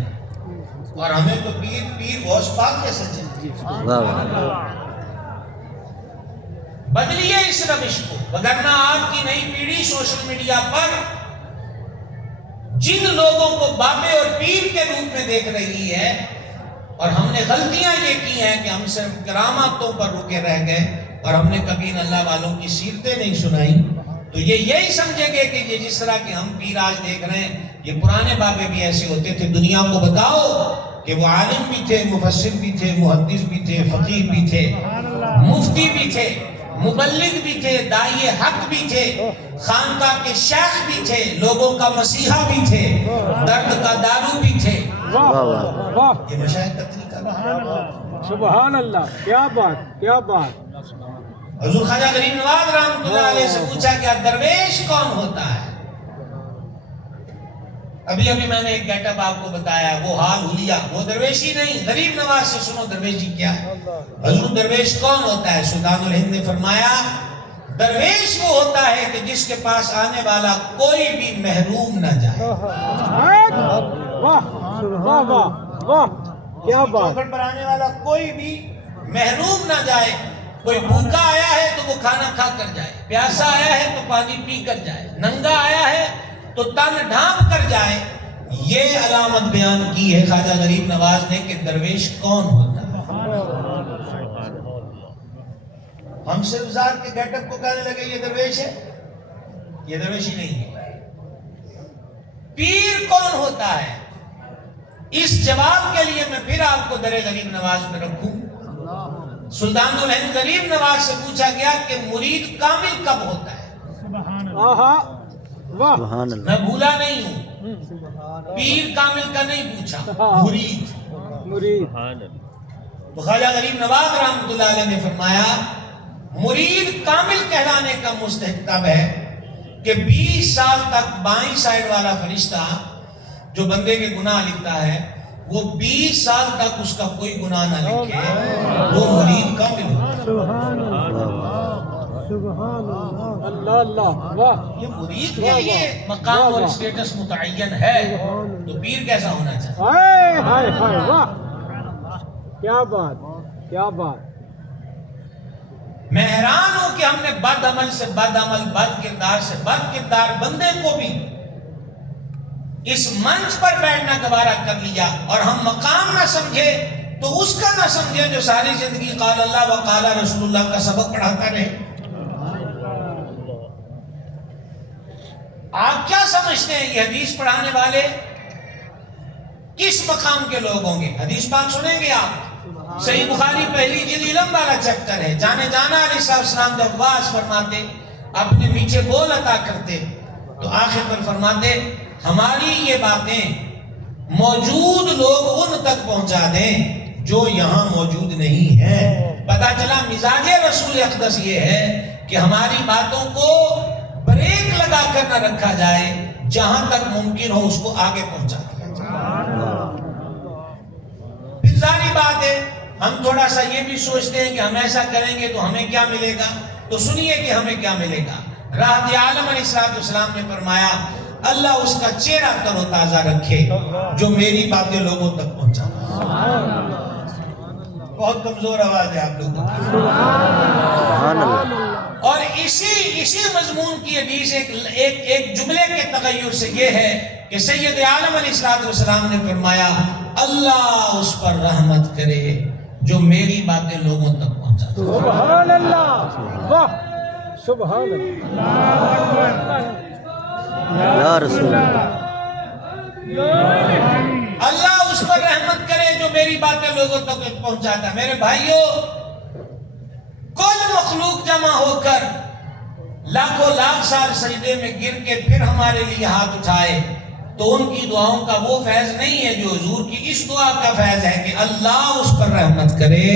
اور ہمیں تو پیر غوث پاک جیسے چاہیے۔ واہ واہ بدلیے اس روش کو، وگرنہ آپ کی نئی پیڑھی سوشل میڈیا پر جن لوگوں کو بابے اور پیر کے روپ میں دیکھ رہی ہے، اور ہم نے غلطیاں یہ کی ہیں کہ ہم صرف کراماتوں پر رکے رہ گئے اور ہم نے کبھی ان اللہ والوں کی سیرتیں نہیں سنائی، تو یہ یہی سمجھیں گے کہ یہ جس طرح کے ہم پیر آج دیکھ رہے ہیں، یہ پرانے بابے بھی ایسے ہوتے تھے۔ دنیا کو بتاؤ کہ وہ عالم بھی تھے، مفسر بھی تھے، محدث بھی تھے، فقیہ بھی تھے، مفتی بھی تھے، مبلغ بھی تھے، داعی حق بھی تھے، خانقاہ کے شیخ بھی تھے، لوگوں کا مسیحا بھی تھے، درد کا دارو بھی تھے۔ واہ واہ واہ، یہ مشاہد کا طریقہ رہا۔ سبحان اللہ، کیا بات کیا بات! حضور خواجہ غریب نواز رحمۃ اللہ علیہ سے پوچھا کہ درویش کون ہوتا ہے؟ ابھی میں نے ایک گیٹ اپ آپ کو بتایا، وہ حال حلیہ، وہ درویشی نہیں۔ غریب نواز سے سنو درویشی کیا ہے۔ حضور درویش کون ہوتا ہے؟ سلطان الہند نے فرمایا درویش وہ ہوتا ہے کہ جس کے پاس آنے والا کوئی بھی محروم نہ جائے۔ واہ واہ واہ واہ، کیا بات! چوکھٹ پر آنے والا کوئی بھی محروم نہ جائے۔ کوئی بھوکا آیا ہے تو وہ کھانا کھا کر جائے، پیاسا آیا ہے تو پانی پی کر جائے، ننگا آیا ہے تو تن ڈھانپ کر جائے، یہ علامت بیان کی ہے خواجہ غریب نواز نے کہ درویش کون ہوتا ہے۔ ہم صرف ذات کے گیٹ اپ کو کہنے لگے یہ درویش ہے، یہ درویش ہی نہیں ہے۔ پیر کون ہوتا ہے؟ اس جواب کے لیے میں پھر آپ کو در غریب نواز میں رکھوں۔ سلطان الہند غریب نواز سے پوچھا گیا کہ مرید کامل کب ہوتا ہے؟ واہ سبحان اللہ میں بھولا نہیں ہوں، پیر کامل کا نہیں پوچھا، مرید۔ مرید تو خواجہ غریب نواز رحمۃ اللہ علیہ نے فرمایا مرید کامل کہلانے کا مستحق تب ہے کہ 20 سال تک بائیں سائڈ والا فرشتہ جو بندے کے گناہ لکھتا ہے وہ 20 سال تک اس کا کوئی گناہ نہ لکھے، وہ مرید کامل ہوتا ہے۔ اللہ اللہ واہ یہ مرید کے لیے مقام اور اسٹیٹس متعین ہے، تو پیر کیسا ہونا چاہیے؟ ہائے ہائے ہائے واہ، کیا بات کیا بات۔ میں حیران ہوں کہ ہم نے بد عمل سے بد عمل، بد کردار سے بد کردار بندے کو بھی اس منچ پر بیٹھنا گوارا کر لیا، اور ہم مقام نہ سمجھے تو اس کا نہ سمجھے جو ساری زندگی قال اللہ و قال رسول اللہ کا سبق پڑھاتا رہے۔ آپ کیا سمجھتے ہیں یہ حدیث پڑھانے والے کس مقام کے لوگ ہوں گے؟ حدیث پاک سنیں گے آپ، صحیح بخاری پہلی جلد علم والا چیپٹر ہے۔ جانے جانا علیہ السلام جب واز فرماتے، اپنے میٹھے بول عطا کرتے، تو آخر پر فرماتے ہماری یہ باتیں موجود لوگ ان تک پہنچا دیں جو یہاں موجود نہیں ہیں۔ پتہ چلا مزاج رسول اقدس یہ ہے کہ ہماری باتوں کو بریک لگا کر نہ رکھا جائے، جہاں تک ممکن ہو اس کو آگے پہنچا دیا جائے۔ پھر ظاہری بات ہے ہم تھوڑا سا یہ بھی سوچتے ہیں کہ ہم ایسا کریں گے تو ہمیں کیا ملے گا، تو سنیے کہ ہمیں کیا ملے گا۔ راحت عالم علیہ السلام نے فرمایا اللہ اس کا چہرہ تر و تازہ رکھے جو میری باتیں لوگوں تک پہنچا۔ بہت کمزور آواز ہے آپ لوگوں کی۔ سبحان اللہ اور اسی مضمون کی حدیث ایک جملے کے تغیر سے یہ ہے کہ سید عالم علیہ السلام نے فرمایا اللہ اس پر رحمت کرے جو میری باتیں لوگوں تک پہنچا۔ سبحان اللہ واہ سبحان اللہ یا رسول اللہ اللہ اس پر رحمت کرے جو میری باتیں لوگوں تک پہنچاتا ہے۔ میرے بھائیوں، کل مخلوق جمع ہو کر لاکھوں لاکھ سال سجدے میں گر کے پھر ہمارے لیے ہاتھ اٹھائے تو ان کی دعاؤں کا وہ فیض نہیں ہے جو حضور کی اس دعا کا فیض ہے کہ اللہ اس پر رحمت کرے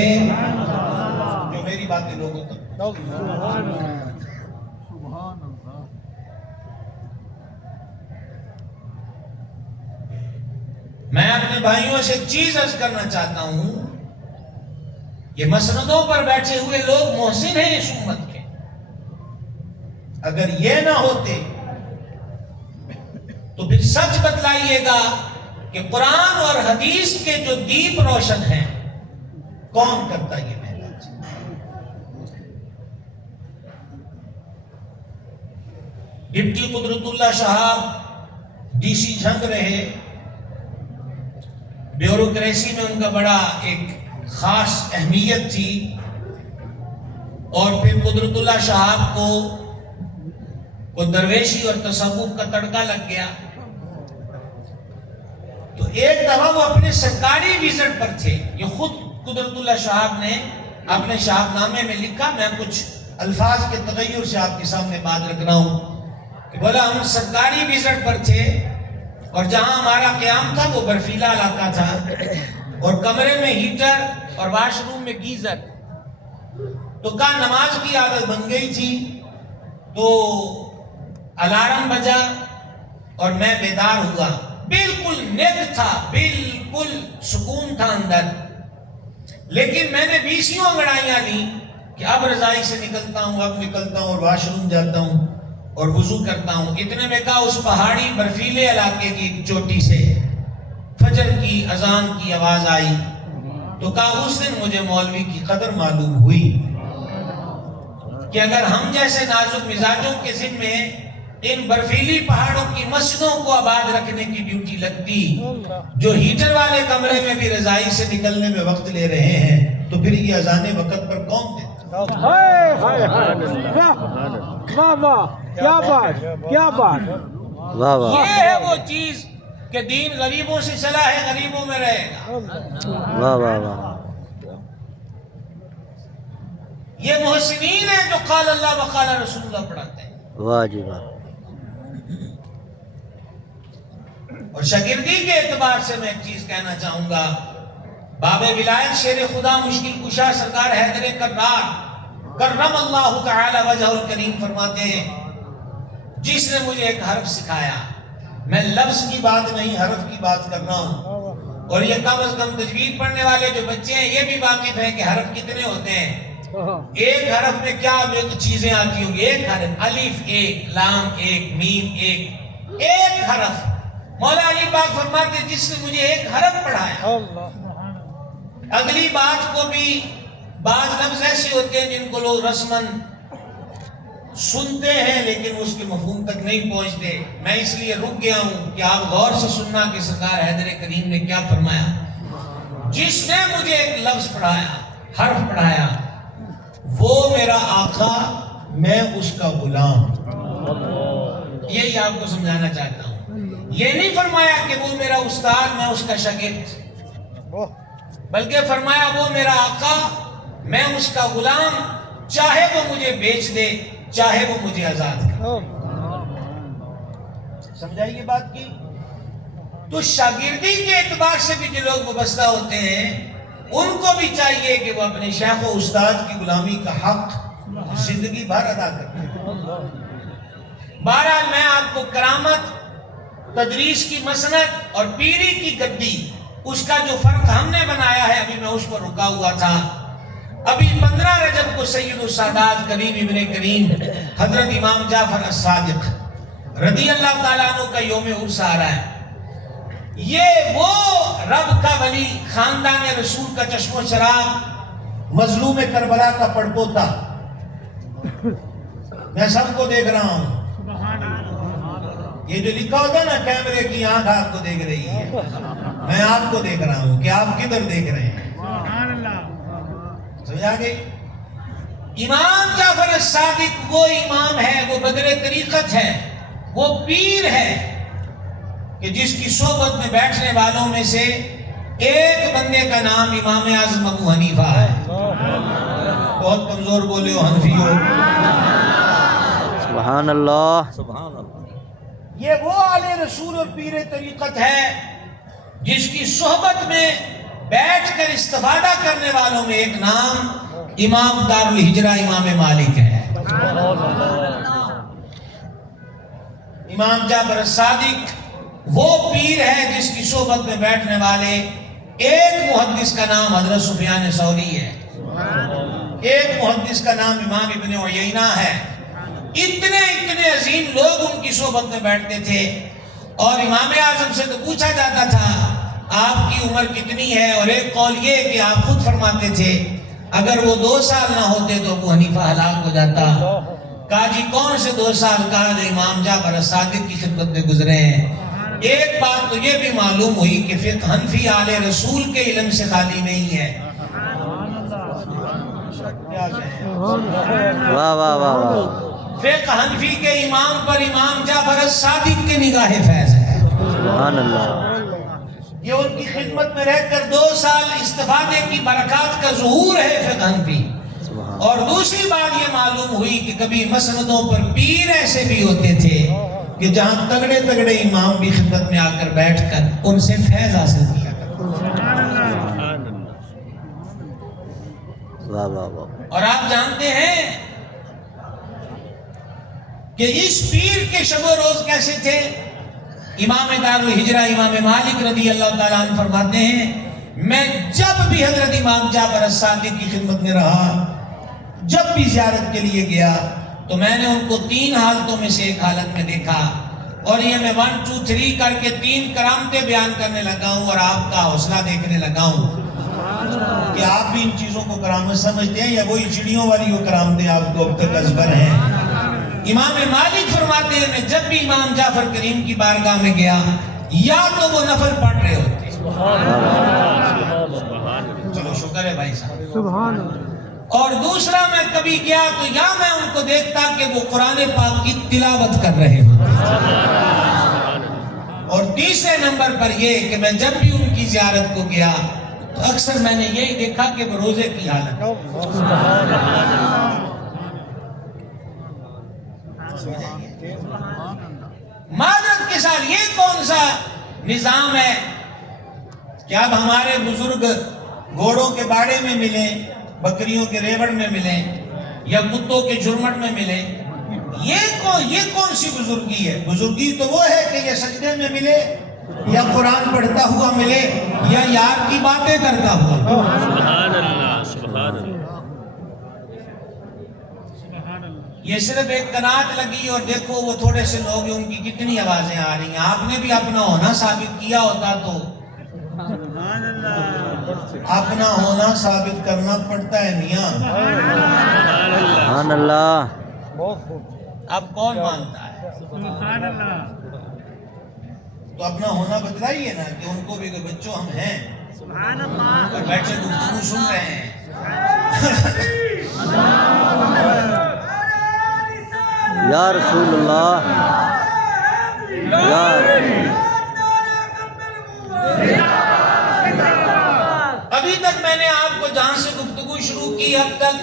جو میری باتیں لوگوں تک۔ میں اپنے بھائیوں سے ایک چیز عرض کرنا چاہتا ہوں، یہ مسندوں پر بیٹھے ہوئے لوگ محسن ہیں اس امت کے، اگر یہ نہ ہوتے تو پھر سچ بتلائیے گا کہ قرآن اور حدیث کے جو دیپ روشن ہیں کون کرتا یہ محنت؟ ڈپٹی قدرت اللہ شہاب ڈی سی جھنگ رہے، بیوروکریسی میں ان کا بڑا ایک خاص اہمیت تھی، اور پھر قدرت اللہ شہاب کو درویشی اور تصوف کا تڑکا لگ گیا، تو ایک دفعہ وہ اپنے سرکاری وزٹ پر تھے، یہ خود قدرت اللہ شہاب نے اپنے شہاب نامے میں لکھا، میں کچھ الفاظ کے تغیر سے آپ کے سامنے بات رکھ رہا ہوں کہ بولا ہم سرکاری وزٹ پر تھے اور جہاں ہمارا قیام تھا وہ برفیلا علاقہ تھا اور کمرے میں ہیٹر اور واش روم میں گیزر، تو کہا نماز کی عادت بن گئی تھی تو الارم بجا اور میں بیدار ہوا، بالکل نیند تھا، بالکل سکون تھا اندر، لیکن میں نے 20 انگڑائیاں لی کہ اب رضائی سے نکلتا ہوں، اب نکلتا ہوں اور واش روم جاتا ہوں اور وضو کرتا ہوں۔ اتنے میں کہا اس پہاڑی برفیلے علاقے کی ایک چوٹی سے فجر کی اذان کی آواز آئی، تو کہا اس دن مجھے مولوی کی قدر معلوم ہوئی کہ اگر ہم جیسے نازک مزاجوں کے ذمے ان برفیلی پہاڑوں کی مسجدوں کو آباد رکھنے کی ڈیوٹی لگتی، جو ہیٹر والے کمرے میں بھی رضائی سے نکلنے میں وقت لے رہے ہیں، تو پھر یہ اذان وقت پر کون دیتا؟ ہائے ہائے واہ واہ واہ، کیا بات کیا بات. واہ واہ یہ ہے وہ چیز کہ دین غریبوں سے چلا ہے، غریبوں میں رہے گا. واہ واہ واہ. یہ محسنین ہیں جو قال اللہ و قال رسول اللہ پڑھاتے ہیں. واہ جی واہ. اور شاگردی کے اعتبار سے میں ایک چیز کہنا چاہوں گا. باب ولایت شیر خدا مشکل کشا سرکار حیدر کرار کرم اللہ تعالی وجہ الکریم فرماتے ہیں، جس نے مجھے ایک حرف سکھایا، میں لفظ کی بات نہیں حرف کی بات کر رہا ہوں. اور یہ کم از کم تجوید پڑھنے والے جو بچے ہیں یہ بھی واقف ہیں کہ حرف کتنے ہوتے ہیں. ایک حرف میں کیا چیزیں آتی ہوں گی. ایک حرف الف ایک، لام ایک، میم ایک حرف. مولا علی پاک فرماتے ہیں جس نے مجھے ایک حرف پڑھایا، اگلی بات کو بھی بعض لفظ ایسے ہوتے ہیں جن کو لوگ رسماً سنتے ہیں لیکن اس کے مفہوم تک نہیں پہنچتے. میں اس لیے رک گیا ہوں کہ آپ غور سے سننا کہ سرکار حیدر کریم نے کیا فرمایا. جس نے مجھے ایک لفظ پڑھایا، حرف پڑھایا، وہ میرا آقا، میں اس کا غلام. یہی آپ کو سمجھانا چاہتا ہوں. یہ نہیں فرمایا کہ وہ میرا استاد، میں اس کا شاگرد، بلکہ فرمایا وہ میرا آقا، میں اس کا غلام، چاہے وہ مجھے بیچ دے چاہے وہ مجھے آزاد کرے. سمجھائیے بات کی. تو شاگردی کے اعتبار سے بھی جو لوگ وابستہ ہوتے ہیں ان کو بھی چاہیے کہ وہ اپنے شیخ و استاد کی غلامی کا حق زندگی بھر ادا کریں. بہرحال میں آپ کو کرامت، تدریس کی مسند اور پیری کی گدی، اس کا جو فرق ہم نے بنایا ہے، ابھی میں اس پر رکا ہوا تھا. ابھی 15 رجب کو سید السادات کریم ابن کریم حضرت امام جعفر الصادق رضی اللہ تعالیٰ عنہ کا یوم عرس آ رہا ہے. یہ وہ رب کا ولی، خاندان رسول کا چشم و چراغ، مظلوم کربلا کا پڑپوتا. میں سب کو دیکھ رہا ہوں. یہ جو لکھا ہوتا ہے نا کیمرے کی آنکھ آپ کو دیکھ رہی ہے، میں آپ کو دیکھ رہا ہوں کہ آپ کدھر دیکھ رہے ہیں. سمجھ آگئی؟ امام جعفر الصادق وہ امام ہے، وہ بدر طریقت ہے، وہ پیر ہے کہ جس کی صحبت میں بیٹھنے والوں میں سے ایک بندے کا نام امام اعظم ابو حنیفہ ہے. بہت کمزور بولے ہو حنفی ہو. سبحان اللہ سبحان اللہ. یہ وہ آلِ رسول اور پیر طریقت ہے جس کی صحبت میں بیٹھ کر استفادہ کرنے والوں میں ایک نام امام دار الہجرہ امام مالک ہے. امام جعفر الصادق وہ پیر ہے جس کی صحبت میں بیٹھنے والے ایک محدث کا نام حضرت سفیان ثوری ہے، ایک محدث کا نام امام ابن عیینہ ہے. اتنے عظیم لوگ ان کی صحبت میں بیٹھتے تھے. اور امام اعظم سے تو پوچھا جاتا تھا آپ کی عمر کتنی ہے، اور ایک قول یہ کہ آپ خود فرماتے تھے اگر وہ 2 سال نہ ہوتے تو ابو حنیفہ ہلاک ہو جاتا. کہا جی کون سے 2 سال؟ کہا جو امام جعفر الصادق کی خدمت میں گزرے ہیں. ایک بات تو یہ بھی معلوم ہوئی کہ فقہ حنفی آل رسول کے علم سے خالی نہیں ہے. واہ واہ واہ واہ. فقہ حنفی کے امام پر امام جعفر الصادق کے نگاہ فیض ہے. سبحان اللہ. یہ ان کی خدمت میں رہ کر 2 سال استفادے کی برکات کا ظہور ہے فقہ حنفی. اور دوسری بات یہ معلوم ہوئی کہ کبھی مسندوں پر پیر ایسے بھی ہوتے تھے کہ جہاں تگڑے تگڑے امام بھی خدمت میں آ کر بیٹھ کر ان سے فیض حاصل کیا کرتے. واہ واہ واہ. اور آپ جانتے ہیں کہ اس پیر کے شب و روز کیسے تھے؟ امام دار الہجرہ امام مالک رضی اللہ تعالیٰ عنہ فرماتے ہیں میں جب بھی حضرت امام جعفر الصادق کی خدمت میں رہا، جب بھی زیارت کے لیے گیا تو میں نے ان کو 3 حالتوں میں سے ایک حالت میں دیکھا. اور یہ میں 1 2 3 کر کے 3 کرامتیں بیان کرنے لگا ہوں اور آپ کا حوصلہ دیکھنے لگا ہوں کہ آپ بھی ان چیزوں کو کرامت سمجھتے ہیں یا وہی چڑیوں والی وہ کرامتیں آپ کو اب تک ازبر ہیں. امام مالک فرماتے ہیں میں جب بھی امام جعفر کریم کی بارگاہ میں گیا یا تو وہ نفل پڑھ رہے ہوتے، چلو شکر ہے بھائی صاحب، سبحان اللہ. اور دوسرا میں کبھی گیا تو یا میں ان کو دیکھتا کہ وہ قرآن پاک کی تلاوت کر رہے ہوں، اور تیسرے نمبر پر یہ کہ میں جب بھی ان کی زیارت کو گیا تو اکثر میں نے یہی دیکھا کہ وہ روزے کی حالت. معذرت کے ساتھ یہ کون سا نظام ہے کہ اب ہمارے بزرگ گھوڑوں کے باڑے میں ملیں، بکریوں کے ریوڑ میں ملیں یا کتوں کے جھرمٹ میں ملیں؟ یہ کون سی بزرگی ہے؟ بزرگی تو وہ ہے کہ یہ سجدے میں ملے یا قرآن پڑھتا ہوا ملے یا یار کی باتیں کرتا ہوا. سبحان اللہ، سبحان اللہ. یہ صرف ایک قناعت لگی اور دیکھو وہ تھوڑے سے لوگ ہیں، ان کی کتنی آوازیں آ رہی ہیں. آپ نے بھی اپنا ہونا ثابت کیا ہوتا تو اپنا ہونا ثابت کرنا پڑتا ہے میاں. سبحان اللہ. اب کون مانتا ہے؟ تو اپنا ہونا بتلائیے نا کہ ان کو بھی کہ بچوں ہم ہیں، اور بیٹھے گفتگو سن رہے ہیں. یا رسول اللہ. یا ابھی تک میں نے آپ کو جہاں سے گفتگو شروع کی اب تک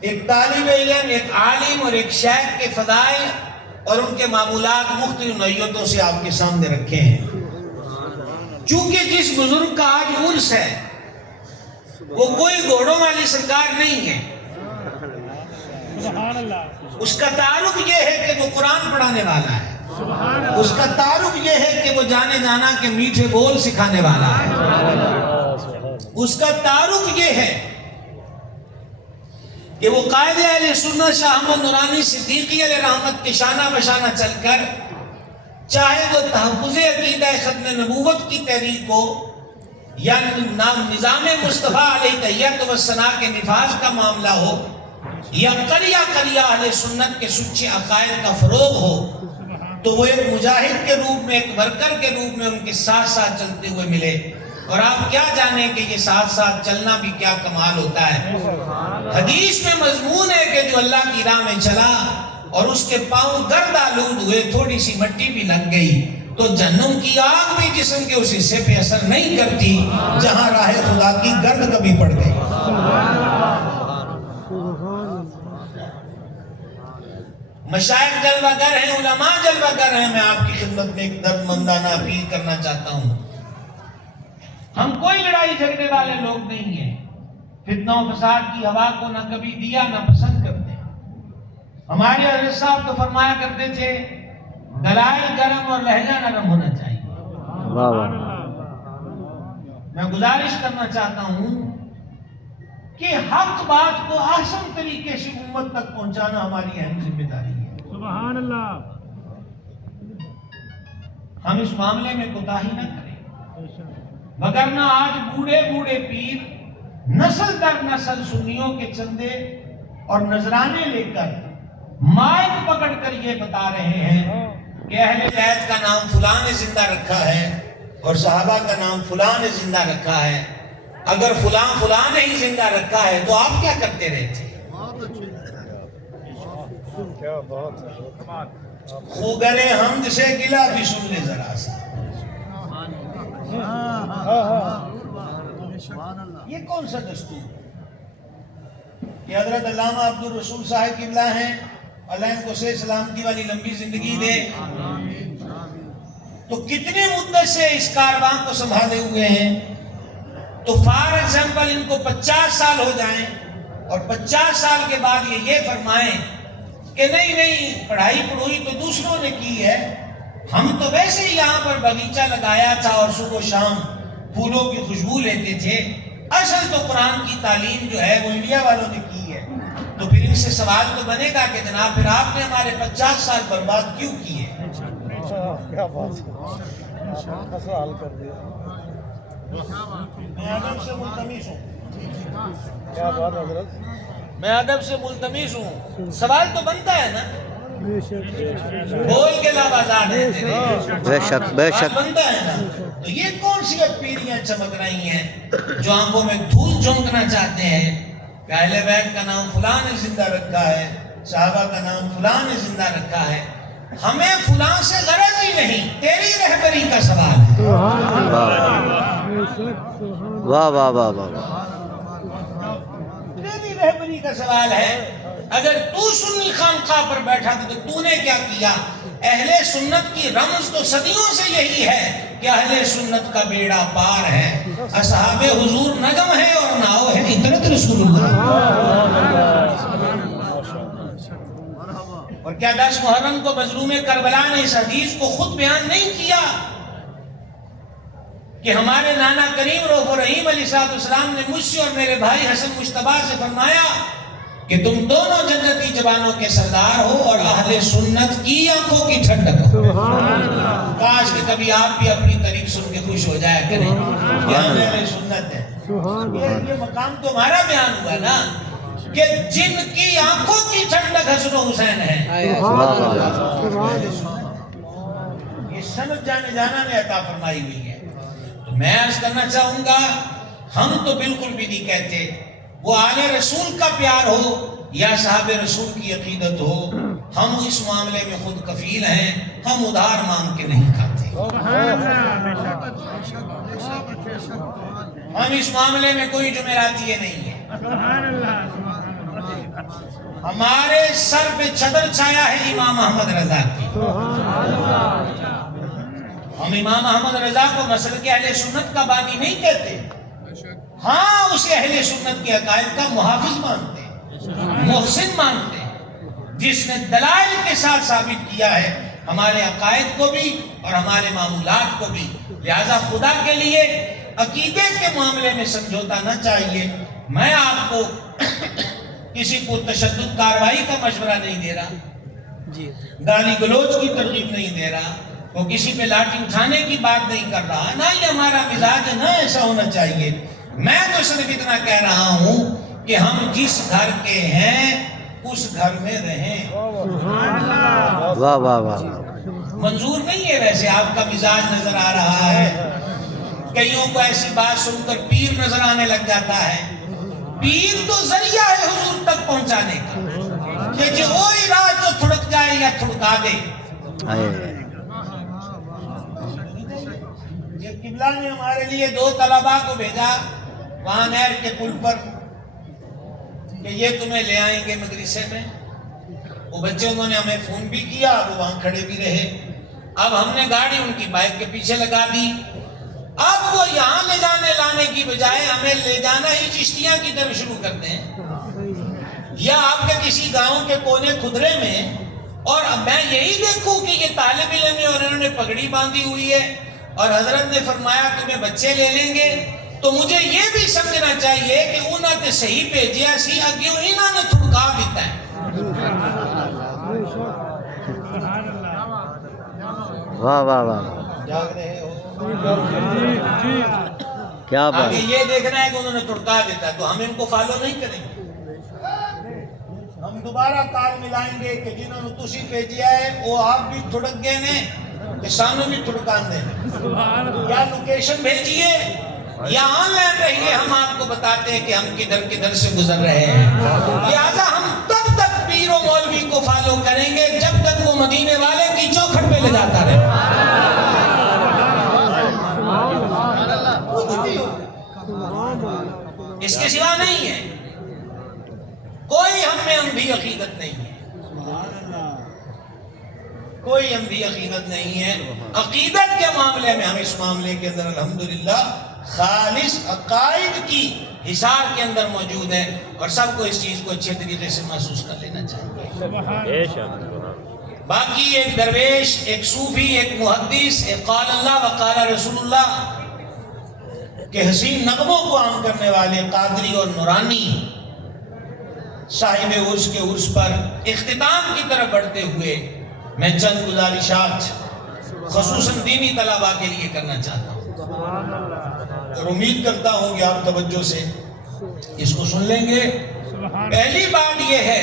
ایک طالب علم، ایک عالم اور ایک شیخ کے فضائل اور ان کے معمولات مختلف نوعیتوں سے آپ کے سامنے رکھے ہیں. چونکہ جس بزرگ کا آج عرس ہے وہ کوئی گھوڑوں والی سرکار نہیں ہے، اس کا تعارف یہ ہے کہ وہ قرآن پڑھانے والا ہے، اس کا تعارف یہ ہے کہ وہ جانے جانا کے میٹھے بول سکھانے والا ہے، اس کا تعارف یہ ہے کہ وہ قائد اہل سنت شاہ احمد نورانی صدیقی علیہ رحمت کے شانہ بشانہ چل کر چاہے وہ تحفظ عقیدہ ختم نبوت کی تحریک ہو یا نظام مصطفیٰ علیہ تحیت و ثنا کے نفاذ کا معاملہ ہو یا قلیہ اہل سنت کے سچے عقائد کا فروغ ہو، تو وہ ایک مجاہد کے روپ میں، ایک ورکر کے روپ میں ان کے ساتھ ساتھ چلتے ہوئے ملے. اور آپ کیا جانیں کہ یہ ساتھ ساتھ چلنا بھی کیا کمال ہوتا ہے. حدیث میں مضمون ہے کہ جو اللہ کی راہ میں چلا اور اس کے پاؤں گرد آلود ہوئے، تھوڑی سی مٹی بھی لگ گئی تو جہنم کی آگ بھی جسم کے اس حصے پہ اثر نہیں کرتی جہاں راہ خدا کی گرد کبھی پڑ گئی. مشائخ جلوہ گر ہیں، علماء جلوہ گر ہیں. میں آپ کی خدمت میں ایک درد مندانہ اپیل کرنا چاہتا ہوں، ہم کوئی لڑائی جھگڑے والے لوگ نہیں ہیں، فتنہ و فساد کی ہوا کو نہ کبھی دیا نہ پسند کرتے. ہمارے حضرت صاحب تو فرمایا کرتے تھے دلائل گرم اور لہجہ نرم ہونا چاہیے. واہ واہ. میں گزارش کرنا چاہتا ہوں کہ حق بات کو آسان طریقے سے امت تک پہنچانا ہماری اہم ذمہ داری ہے. سبحان اللہ. ہم اس معاملے میں کوتاہی نہ کریں، وگرنہ آج بوڑھے بوڑھے پیر نسل در نسل سنیوں کے چندے اور نذرانے لے کر مائک پکڑ کر یہ بتا رہے ہیں کہ اہل بیت کا نام فلاں نے زندہ رکھا ہے اور صحابہ کا نام فلاں نے زندہ رکھا ہے. اگر فلاں نے ہی زندہ رکھا ہے تو آپ کیا کرتے رہے تھے؟ خوگر حمد سے گلا بھی سن لے ذرا سا. یہ کون سا دستور ہے کہ حضرت علامہ عبد الرسول صاحب قبلہ ہیں، اللہ ان کو صحت سلامتی والی لمبی زندگی دے، تو کتنے مدت سے اس کاروان کو سنبھالے ہوئے ہیں. تو فار ایگزامپل ان کو 50 سال ہو جائیں اور 50 سال کے بعد یہ فرمائیں کہ نہیں پڑھائی پڑھوئی تو دوسروں نے کی ہے، ہم تو ویسے ہی یہاں پر باغیچہ لگایا تھا اور صبح و شام پھولوں کی خوشبو لیتے تھے، اصل تو قرآن کی تعلیم جو ہے وہ انڈیا والوں نے کی ہے. تو پھر ان سے سوال تو بنے گا کہ جناب پھر آپ نے ہمارے 50 سال برباد کیوں کیے؟ میں ادب سے ملتمس ہوں، میں ادب سے ملتمس ہوں. سوال تو بنتا ہے نا بول کے لابازار ہیں تیرے، بے شک بے بات شک بنتا ہے نا۔ تو یہ کون سی اب پیریاں چمک رہی ہیں جو آنکھوں میں دھول جھونکنا چاہتے ہیں کہ اہل بیت کا نام فلاں نے زندہ رکھا ہے، صحابہ کا نام فلاں نے زندہ رکھا ہے۔ ہمیں فلاں سے غرض ہی نہیں، تیری رہبری کا سوال ہے۔ واہ واہ واہ واہ واہ، تیری رہبری کا سوال ہے۔ اگر تو سنی خانقاہ پر بیٹھا تھا تو تو نے کیا کیا؟ اہل سنت کی رمز تو صدیوں سے یہی ہے کہ اہل سنت کا بیڑا پار ہے، اصحاب حضور نجم ہے اور ناؤ ہے اطرت رسول اللہ۔ اور کیا 10 محرم کو مظلوم کربلا نے اس حدیث کو خود بیان نہیں کیا کہ ہمارے نانا کریم رؤوف الرحیم علیہ السلام نے مجھ سے اور میرے بھائی حسن مجتبیٰ سے فرمایا کہ تم دونوں جنتی جوانوں کے سردار ہو اور اہل سنت کی آنکھوں کی ٹھنڈک ہو۔ کاش کہ کبھی آپ بھی اپنی تعریف سن کے خوش ہو جایا کریں کہ ہم اہل سنت ہیں۔ یہ مقام تو ہمارا بیان ہوا نا کہ جن کی آنکھوں کی ٹھنڈک حسن و حسین ہے، یہ سند جانے جانا نے عطا فرمائی ہوئی ہے۔ تو میں عرض کرنا چاہوں گا، ہم تو بالکل بھی نہیں کہتے وہ آل رسول کا پیار ہو یا صحاب رسول کی عقیدت ہو، ہم اس معاملے میں خود کفیل ہیں، ہم ادھار مانگ کے نہیں کھاتے۔ ہم اس معاملے میں کوئی جمعراتی نہیں ہے۔ ہمارے سر پہ چادر چھایا ہے امام احمد رضا کی۔ ہم امام احمد رضا کو مسلک اہل سنت کا بانی نہیں کہتے، ہاں اسے اہل سنت کے عقائد کا محافظ مانتے ہیں، محسن مانتے ہیں، جس نے دلائل کے ساتھ ثابت کیا ہے ہمارے عقائد کو بھی اور ہمارے معمولات کو بھی۔ لہذا خدا کے لیے عقیدے کے معاملے میں سمجھوتا نہ چاہیے۔ میں آپ کو کسی کو تشدد کارروائی کا مشورہ نہیں دے رہا، گالی گلوچ کی ترغیب نہیں دے رہا، وہ کسی پہ لاٹھی اٹھانے کی بات نہیں کر رہا، نہ ہی ہمارا مزاج ہے، نہ ایسا ہونا چاہیے۔ میں تو صرف اتنا کہہ رہا ہوں کہ ہم جس گھر کے ہیں اس گھر میں رہیں۔ واہ واہ واہ، منظور نہیں ہے ویسے آپ کا مزاج نظر آ رہا ہے، کئیوں کو ایسی بات سن کر پیر نظر آنے لگ جاتا ہے۔ پیر تو ذریعہ ہے حضور تک پہنچانے کا، کہ جو وہی راہ جو تھڑک جائے یا تھڑکا دے۔ یہ قبلہ نے ہمارے لیے 2 طلباء کو بھیجا وہاں نہر کے پل پر کہ یہ تمہیں لے آئیں گے مدرسے میں۔ وہ بچے انہوں نے ہمیں فون بھی کیا، وہ وہاں کھڑے بھی رہے۔ اب ہم نے گاڑی ان کی بائک کے پیچھے لگا دی۔ اب وہ یہاں لے جانے لانے کی بجائے ہمیں لے جانا ہی چشتیاں کی طرف شروع کرتے ہیں، یا آپ کے کسی گاؤں کے کونے خدرے میں، اور میں یہی دیکھوں کہ یہ طالب علم ہے اور انہوں نے پگڑی باندھی ہوئی ہے اور حضرت نے فرمایا تمہیں بچے لے لیں گے، تو مجھے یہ بھی سمجھنا چاہیے کہ انہوں نے صحیح بھیجیا سی اگیوں انہوں نے تھڑکا دیتا ہے۔ واہ واہ واہ، جاگ رہے ہو؟ کیا بات، آگے یہ دیکھنا ہے کہ انہوں نے تھڑکا دیتا ہے تو ہم ان کو فالو نہیں کریں گے۔ ہم دوبارہ تال ملائیں گے کہ جنہوں نے تسی بھیجیا ہے وہ آپ بھی تھڑک گئے نے، کسانوں بھی تھڑکان دیں، یا لوکیشن بھیجیے یا آن لائن رہیے، ہم آپ کو بتاتے ہیں کہ ہم کدھر کدھر سے گزر رہے ہیں۔ لہٰذا ہم تب تک پیر و مولوی کو فالو کریں گے جب تک وہ مدینے والے کی چوکھٹ پہ لے جاتا رہے۔ کچھ بھی ہو اس کے سوا نہیں ہے، کوئی ہم میں اندھی عقیدت نہیں ہے، کوئی اندھی عقیدت نہیں ہے۔ عقیدت کے معاملے میں ہم اس معاملے کے اندر الحمدللہ خالص عقائد کی حصار کے اندر موجود ہیں، اور سب کو اس چیز کو اچھے طریقے سے محسوس کر لینا چاہیے۔ باقی ایک درویش، ایک صوفی، ایک محدث، ایک قال اللہ و قال رسول اللہ کے حسین نغموں کو عام کرنے والے قادری اور نورانی صاحب عرس کے عرس پر اختتام کی طرف بڑھتے ہوئے میں چند گزارشات خصوصاً دینی طلباء کے لیے کرنا چاہتا ہوں، اور امید کرتا ہوں کہ آپ توجہ سے اس کو سن لیں گے۔ پہلی بات یہ ہے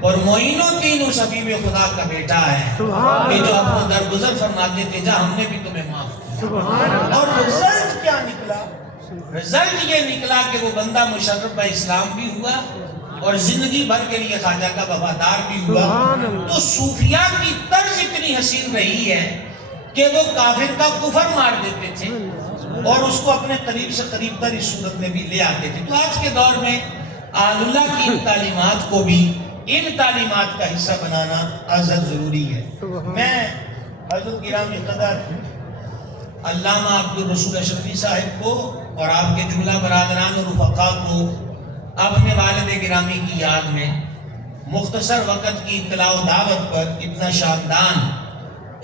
اور معین الدین اس حبیب خدا کا بیٹا ہے کہ جو اپنا درگزر فرماتے تھے جا ہم نے بھی تمہیں معاف کیا. اور رزلٹ کیا نکلا؟ رزلٹ یہ نکلا کہ وہ بندہ مشرف اسلام بھی ہوا اور زندگی بھر کے لیے خواجہ کا وفادار بھی ہوا. تو صوفیاء کی طرز اتنی حسین رہی ہے کہ وہ کافر کا کفر مار دیتے تھے اور اس کو اپنے قریب سے قریب تر اس صورت میں بھی لے آتے تھے. تو آج کے دور میں آل اللہ کی ان تعلیمات کو بھی ان تعلیمات کا حصہ بنانا ازحد ضروری ہے. میں حضرت گرامی قدر علامہ عبدالرسول اشرفی صاحب کو اور آپ کے جملہ برادران اور رفقا کو اپنے والد گرامی کی یاد میں مختصر وقت کی اطلاع و دعوت پر اتنا شاندان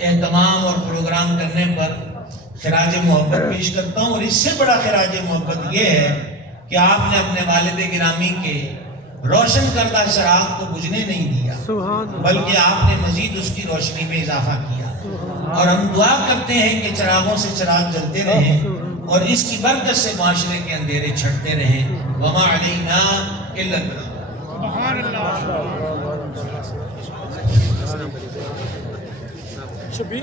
اہتمام اور پروگرام کرنے پر خراج محبت پیش کرتا ہوں. اور اس سے بڑا خراج محبت یہ ہے کہ آپ نے اپنے والد گرامی کے روشن کردہ چراغ کو بجھنے نہیں دیا بلکہ آپ نے مزید اس کی روشنی میں اضافہ کیا. اور ہم دعا کرتے ہیں کہ چراغوں سے چراغ جلتے رہیں اور اس کی برکت سے معاشرے کے اندھیرے چھٹتے رہیں. وما علینا الا البلاغ. شبیر